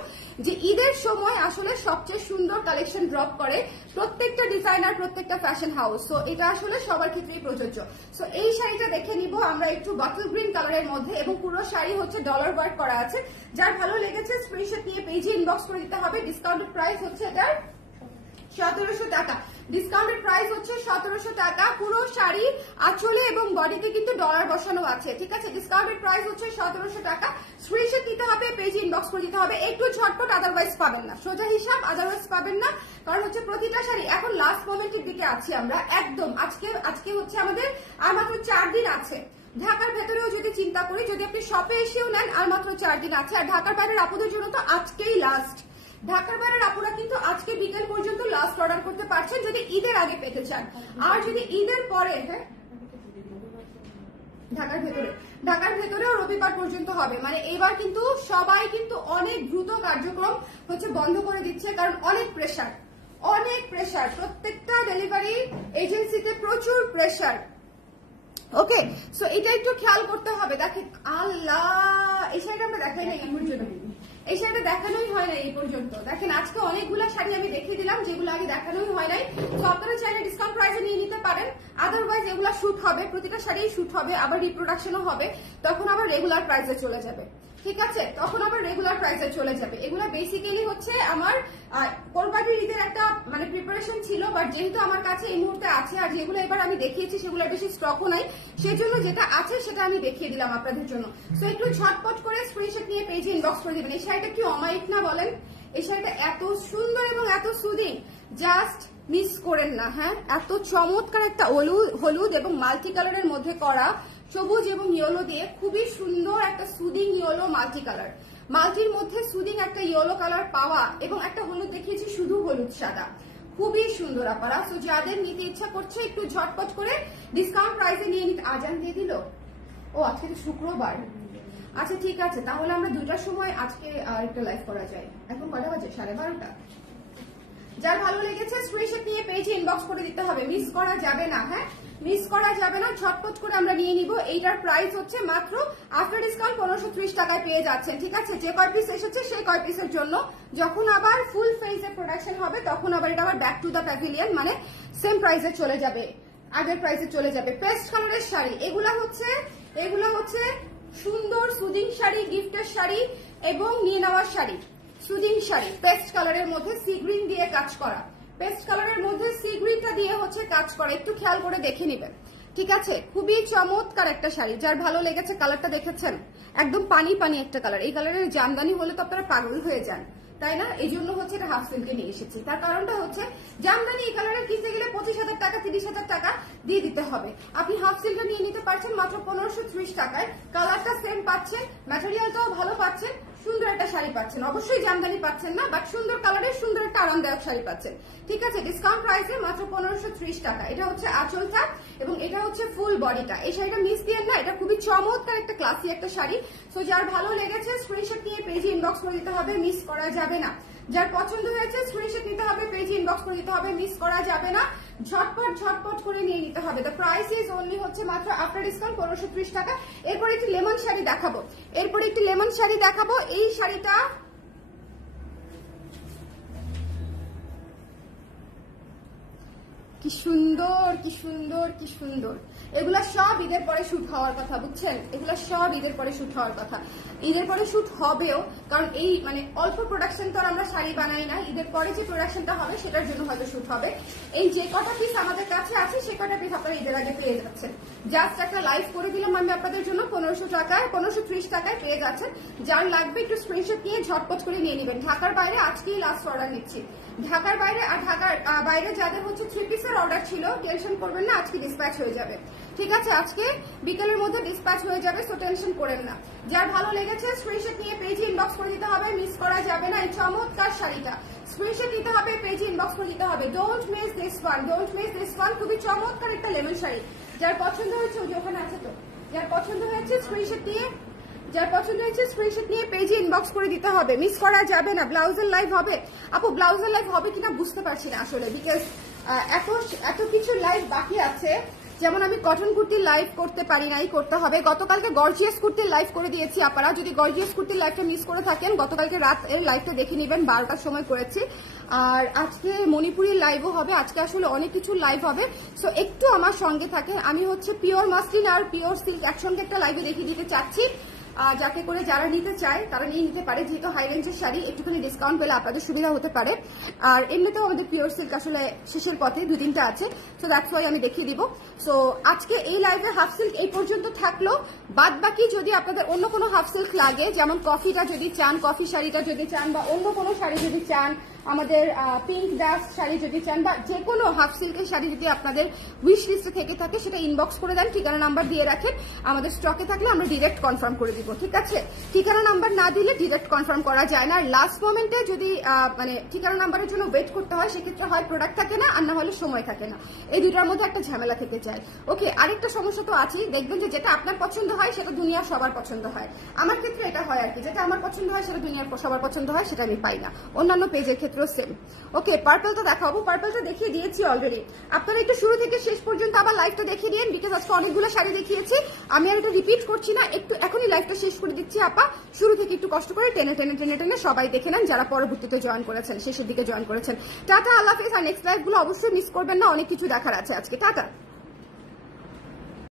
যে ঈদের সময় আসলে সবচেয়ে সুন্দর কালেকশন ড্রপ করে প্রত্যেকটা ডিজাইনার, প্রত্যেকটা ফ্যাশন হাউস। সো এটা আসলে সবার ক্ষেত্রেই প্রযোজ্য। সো এই শাড়িটা দেখে নিব আমরা একটু বটল গ্রিন কালারের মধ্যে, এবং পুরো শাড়ি হচ্ছে ডলার ওয়ার্ক করা আছে। যার ভালো লেগেছে স্ক্রিনশট নিয়ে পেজে ইনবক্স করে দিতে হবে। ডিসকাউন্টেড প্রাইস হচ্ছে এটার 1700 টাকা। ডিসকাউন্টেড প্রাইস হচ্ছে 1700 টাকা। পুরো শাড়ি আঁচলে এবং বডিতে কিন্তু ডলার বসানো আছে, ঠিক আছে। ডিসকাউন্টেড প্রাইস হচ্ছে 1700 টাকা। স্ক্রিনশট নিতে হবে, পেজে ইনবক্স করে দিতে হবে। একটু ঝটপট, আদারওয়াইজ পাবেন না। সোজা হিসাব, আদারওয়াইজ পাবেন না। কারণ হচ্ছে প্রতিটা শাড়ি এখন লাস্ট মোমেন্টের দিকে আছি আমরা একদম। আজকে হচ্ছে আমাদের আর মাত্র 4 দিন আছে। ঢাকার ভেতরেও যদি চিন্তা করি, যদি আপনি শপে এসেও নেন আর মাত্র 4 দিন আছে। আর ঢাকার বাইরের আপুদের জন্য তো আজকেই লাস্ট। ঢাকার বাইরের আপুরা কিন্তু আজকে বিকেল পর্যন্ত লাস্ট অর্ডার করতে পারছেন যদি ঈদের আগে পেতে চান। আর যদি ঈদের পরে, হ্যাঁ ঢাকার ভেতরেও রবিবার পর্যন্ত হবে। মানে এবার কিন্তু সবাই কিন্তু অনেক দ্রুত কার্যক্রম হচ্ছে বন্ধ করে দিচ্ছে, কারণ অনেক প্রেশার প্রত্যেকটা ডেলিভারি এজেন্সিতে, প্রচুর প্রেশার। ওকে, সো এটা একটু খেয়াল করতে হবে। দেখেন আল্লাহ, এই শাড়িটা আমরা দেখাই না এই পর্যন্ত, এই শাড়িটা দেখানোই হয় না এই পর্যন্ত। দেখেন আজকে অনেকগুলো শাড়ি আমি দেখিয়ে দিলাম যেগুলো আগে দেখানোই হয় নাই। তো আপনারা চাইলে ডিসকাউন্ট প্রাইসে নিয়ে নিতে পারেন। আদারওয়াইজ এগুলা শুট হবে, প্রতিটা শাড়ি শুট হবে, আবার রিপ্রোডাকশনও হবে, তখন আবার রেগুলার প্রাইসে চলে যাবে, ঠিক আছে। তখন আবার রেগুলার প্রাইসে চলে যাবে। এগুলো বেসিক্যালি হচ্ছে আমার কোরবানির ঈদের একটা মানে প্রিপারেশন ছিল, বাট যেহেতু আমার কাছে এই মুহূর্তে আছে, আর যেগুলো এবার আমি দেখিয়েছি সেগুলো বেশি স্টকও নাই, সেজন্য যেটা আছে সেটা আমি দেখিয়ে দিলাম আপনাদের জন্য। তো একটু ঝটপট করে স্ক্রিনশট নিয়ে পেজে ইনবক্স করে দিবেন। এই শাড়িটা কি অমায়িক না বলেন? এই শাড়িটা এত সুন্দর এবং এত সুদিং, জাস্ট মিস করেন না। হ্যাঁ, এত চমৎকার একটা হলুদ এবং মাল্টি কালারের মধ্যে করা, সবুজ এবং ইয়েলো দিয়ে খুবই সুন্দর একটা সুদিং ইয়েলো মাল্টি কালার। মাল্টির মধ্যে সুদিং একটা ইয়েলো কালার পাওয়া, এবং একটা হলুদ দেখিয়েছি শুধু হলুদ সাদা, খুবই সুন্দর আপারা। সো যাদের নিতে ইচ্ছা করছে একটু ঝটপট করে ডিসকাউন্ট প্রাইসে নিয়ে নিতে। আজান দিয়ে দিল, ও আজকে তো শুক্রবার। আচ্ছা ঠিক আছে, তাহলে আমরা 2টার সময় আজকে একটা লাইভ করা যায়। এখন কটা বাজে? 12:30। যার ভালো লেগেছে স্ক্রিনশট নিয়ে পেজে ইনবক্স করে দিতে হবে, মিস করা যাবে না। হ্যাঁ, মিস করা যাবে না, ঝটপট করে আমরা নিয়ে নিব। এইটার প্রাইস হচ্ছে মাত্র আফটার ডিসকাউন্ট 1530 টাকায় পেয়ে যাচ্ছেন, ঠিক আছে। যে কয় পিস এসেছে সেই কয় পিসের জন্য, যখন আবার ফুল ফেজে প্রোডাকশন হবে তখন আবার এটা আবার ব্যাক টু দ্য প্যাভিলিয়ন, মানে সেম প্রাইসে চলে যাবে, আগের প্রাইসে চলে যাবে। পেস্ট কালারের শাড়ি এগুলা হচ্ছে সুন্দর সুদিং শাড়ি, গিফটের শাড়ি এবং নিয়ে নেওয়ার শাড়ি। সুদিং শাড়ি পেস্ট কালারের মধ্যে সি গ্রিন দিয়ে কাজ করা, পেস্ট কালারের মধ্যে সি গ্রিনটা দিয়ে হচ্ছে কাজ করা, একটু খেয়াল করে দেখে নেবেন, ঠিক আছে। খুবই চমৎকার একটা শাড়ি। যার ভালো লেগেছে, কালারটা দেখেছেন একদম পানি পানি একটা কালার। এই কালারের জামদানি হলে তো আপনারা পাগল হয়ে যান, তাই না? এই জন্য হচ্ছে এটা হাফ সিল্কে নিয়ে এসেছি। তার কারণটা হচ্ছে জামদানি এই কালারের কিনতে গেলে 25,000 টাকা 30,000 টাকা দিয়ে দিতে হবে। আপনি হাফ সিল্কটা নিয়ে নিতে পারছেন মাত্র 1530 টাকায়। কালারটা সেম পাচ্ছেন, ম্যাটেরিয়ালটাও ভালো পাচ্ছেন, সুন্দর একটা শাড়ি পাচ্ছেন। অবশ্যই জামদানি পাচ্ছেন না, বাট সুন্দর কালারের সুন্দর একটা আরামদায়ক শাড়ি পাচ্ছেন, ঠিক আছে। ডিসকাউন্ট প্রাইসে মাত্র 1530 টাকা। এটা হচ্ছে আঁচলটা এবং এটা হচ্ছে ফুল বডিটা। এই শাড়িটা মিস দিয়ে না, এটা খুবই চমৎকার একটা ক্লাসি একটা শাড়ি। সো যার ভালো লেগেছে স্ক্রিনশট নিয়ে পেজে ইনবক্স করে দিতে হবে, মিস করা যাবে না। যার পছন্দ হয়েছে স্ক্রিনশট নিতে হবে, পেজে ইনবক্স করে দিতে হবে, মিস করা যাবে না। ঝটপট করে নিয়ে নিতে হবে। দ্য প্রাইস ইজ অনলি হচ্ছে মাত্র আফটার ডিসকাউন্ট 1530 টাকা। এরপর একটি লেমন শাড়ি দেখাবো। এই শাড়িটা কি সুন্দর। এগুলা সব ঈদের পরে শুট হওয়ার কথা, বুঝছেন? এগুলা সব ঈদের পরে শুট হওয়ার কথা। ঈদের পরে শুট হবেও, কারণ এই মানে অল্প প্রোডাকশন তো আর আমরা শাড়ি বানাই না। ঈদের পরে যে প্রোডাকশনটা হবে সেটার জন্য হয়তো শুট হবে। এই যে কটা পিস আমাদের কাছে আছে সে কটা পিস আপনারা ঈদের আগে পেয়ে যাচ্ছেন। জাস্ট একটা লাইভ করে দিলাম আমি আপনাদের জন্য 1530 টাকায় পেয়ে যাচ্ছেন। যার লাগবে একটু স্ক্রিনশট নিয়ে ঝটপট করে নিয়ে নেবেন। ঢাকার বাইরে আজকেই লাস্ট অর্ডার নিচ্ছি। ঢাকার বাইরে আর ঢাকার বাইরে যাদের হচ্ছে 3 পিসের অর্ডার ছিল, টেনশন করবেন না, আজকে ডিসপ্যাচ হয়ে যাবে, ঠিক আছে। আজকে বিকেলের মধ্যে ডিসপ্যাচ হয়ে যাবে, সো টেনশন করেন না। যার ভালো লেগেছে স্ক্রিনশট নিয়ে পেজে ইনবক্স করে দিতে হবে, মিস করা যাবে না। এই চমৎকার শাড়িটা স্ক্রিনশট নিতে হবে, পেজে ইনবক্স করে দিতে হবে। Don't miss this one. খুবই চমৎকার একটা লেমন শাড়ি। যার পছন্দ হয়েছে, ওই যে ওখানে আছে তো, যার পছন্দ হয়েছে স্ক্রিনশট দিয়ে যার পছন্দ হয়েছে স্ক্রিনশট নিয়ে পেজে ইনবক্স করে দিতে হবে, মিস করা যাবে না। ব্লাউজের লাইভ হবে আপু, ব্লাউজের লাইভ হবে কিনা বুঝতে পারছি না আসলে, বিকজ এত কিছু লাইভ বাকি আছে। যেমন আমি কটন কুর্তির লাইভ করতে পারি নাই, করতে হবে। গতকালকে গর্জিয়াস কুর্তির লাইভ করে দিয়েছি আপনারা, যদি গর্জিয়াস কুর্তির লাইভটা মিস করে থাকেন গতকালকে রাত এর লাইভটা দেখে নেবেন, 12টার সময় করেছি। আর আজকে মণিপুরের লাইভও হবে, আজকে আসলে অনেক কিছু লাইভ হবে। সো একটু আমার সঙ্গে থাকে, আমি হচ্ছে পিওর মাসলিন আর পিওর সিল্ক একসঙ্গে একটা লাইভে দেখিয়ে দিতে চাচ্ছি, যাতে করে যারা নিতে চায় তারা নিয়ে নিতে পারে। যেহেতু হাই রেঞ্জের শাড়ি একটুখানি ডিসকাউন্ট পেলে আপনাদের সুবিধা হতে পারে। আর এমনিতেও আমাদের পিওর সিল্ক আসলে শেষের পথে 2-3টা আছে, সো দ্যাটস ওয়াই আমি দেখিয়ে দিব। সো আজকে এই লাইভে হাফ সিল্ক এই পর্যন্ত থাকলো। বাদ বাকি যদি আপনাদের অন্য কোনো হাফ সিল্ক লাগে, যেমন কফিটা যদি চান, কফি শাড়িটা যদি চান, বা অন্য কোনো শাড়ি যদি চান, আমাদের পিঙ্ক ডাস্ট শাড়ি যদি চান, বা যে কোনো হাফ সিল্কের শাড়ি যদি আপনাদের উইশ লিস্টে থেকে থাকে সেটা ইনবক্স করে দেন, ঠিকানা নাম্বার দিয়ে রাখেন। আমাদের স্টকে থাকলে আমরা ডিরেক্ট কনফার্ম করে দিব, ঠিক আছে? ঠিকানা নাম্বার না দিলে ডিরেক্ট কনফার্ম করা যায় না। আর লাস্ট মোমেন্টে যদি মানে ঠিকানা নাম্বারের জন্য ওয়েট করতে হয়, সেক্ষেত্রে হয় প্রোডাক্ট থাকে না, আর না হলে সময় থাকে না। এই দুটার মধ্যে একটা ঝামেলা থেকে যায়। ওকে, আরেকটা সমস্যা তো আছেই, দেখবেন যে যেটা আপনার পছন্দ হয় সেটা দুনিয়ার সবার পছন্দ হয়। আমার ক্ষেত্রে এটা হয় আর কি, যেটা আমার পছন্দ হয় সেটা দুনিয়ার সবার পছন্দ হয়, সেটা আমি পাই না। অন্যান্য পেজের ক্ষেত্রেও সেম। ওকে, পার্পলটা দেখাবো, পার্পলটা দেখিয়ে দিয়েছি অলরেডি। আপনারা একটু শুরু থেকে শেষ পর্যন্ত আবার লাইভটা দেখিয়ে দিন, বিকজ আজকে অনেকগুলো শাড়ি দেখিয়েছি, আমি আর এটা রিপিট করছি না। একটু এখনই লাইভটা শেষ করে দিচ্ছি আপা, শুরু থেকে একটু কষ্ট করে টেনে টেনে টেনে টেনে সবাই দেখে নেন যারা পরবর্তীতে জয়েন করেছেন, শেষের দিকে জয়েন করেছেন। টাটা, আল্লাহ হাফেজ। আর নেক্সট লাইভগুলো অবশ্যই মিস করবেন না, অনেক কিছু দেখার আছে আজকে। টাটা।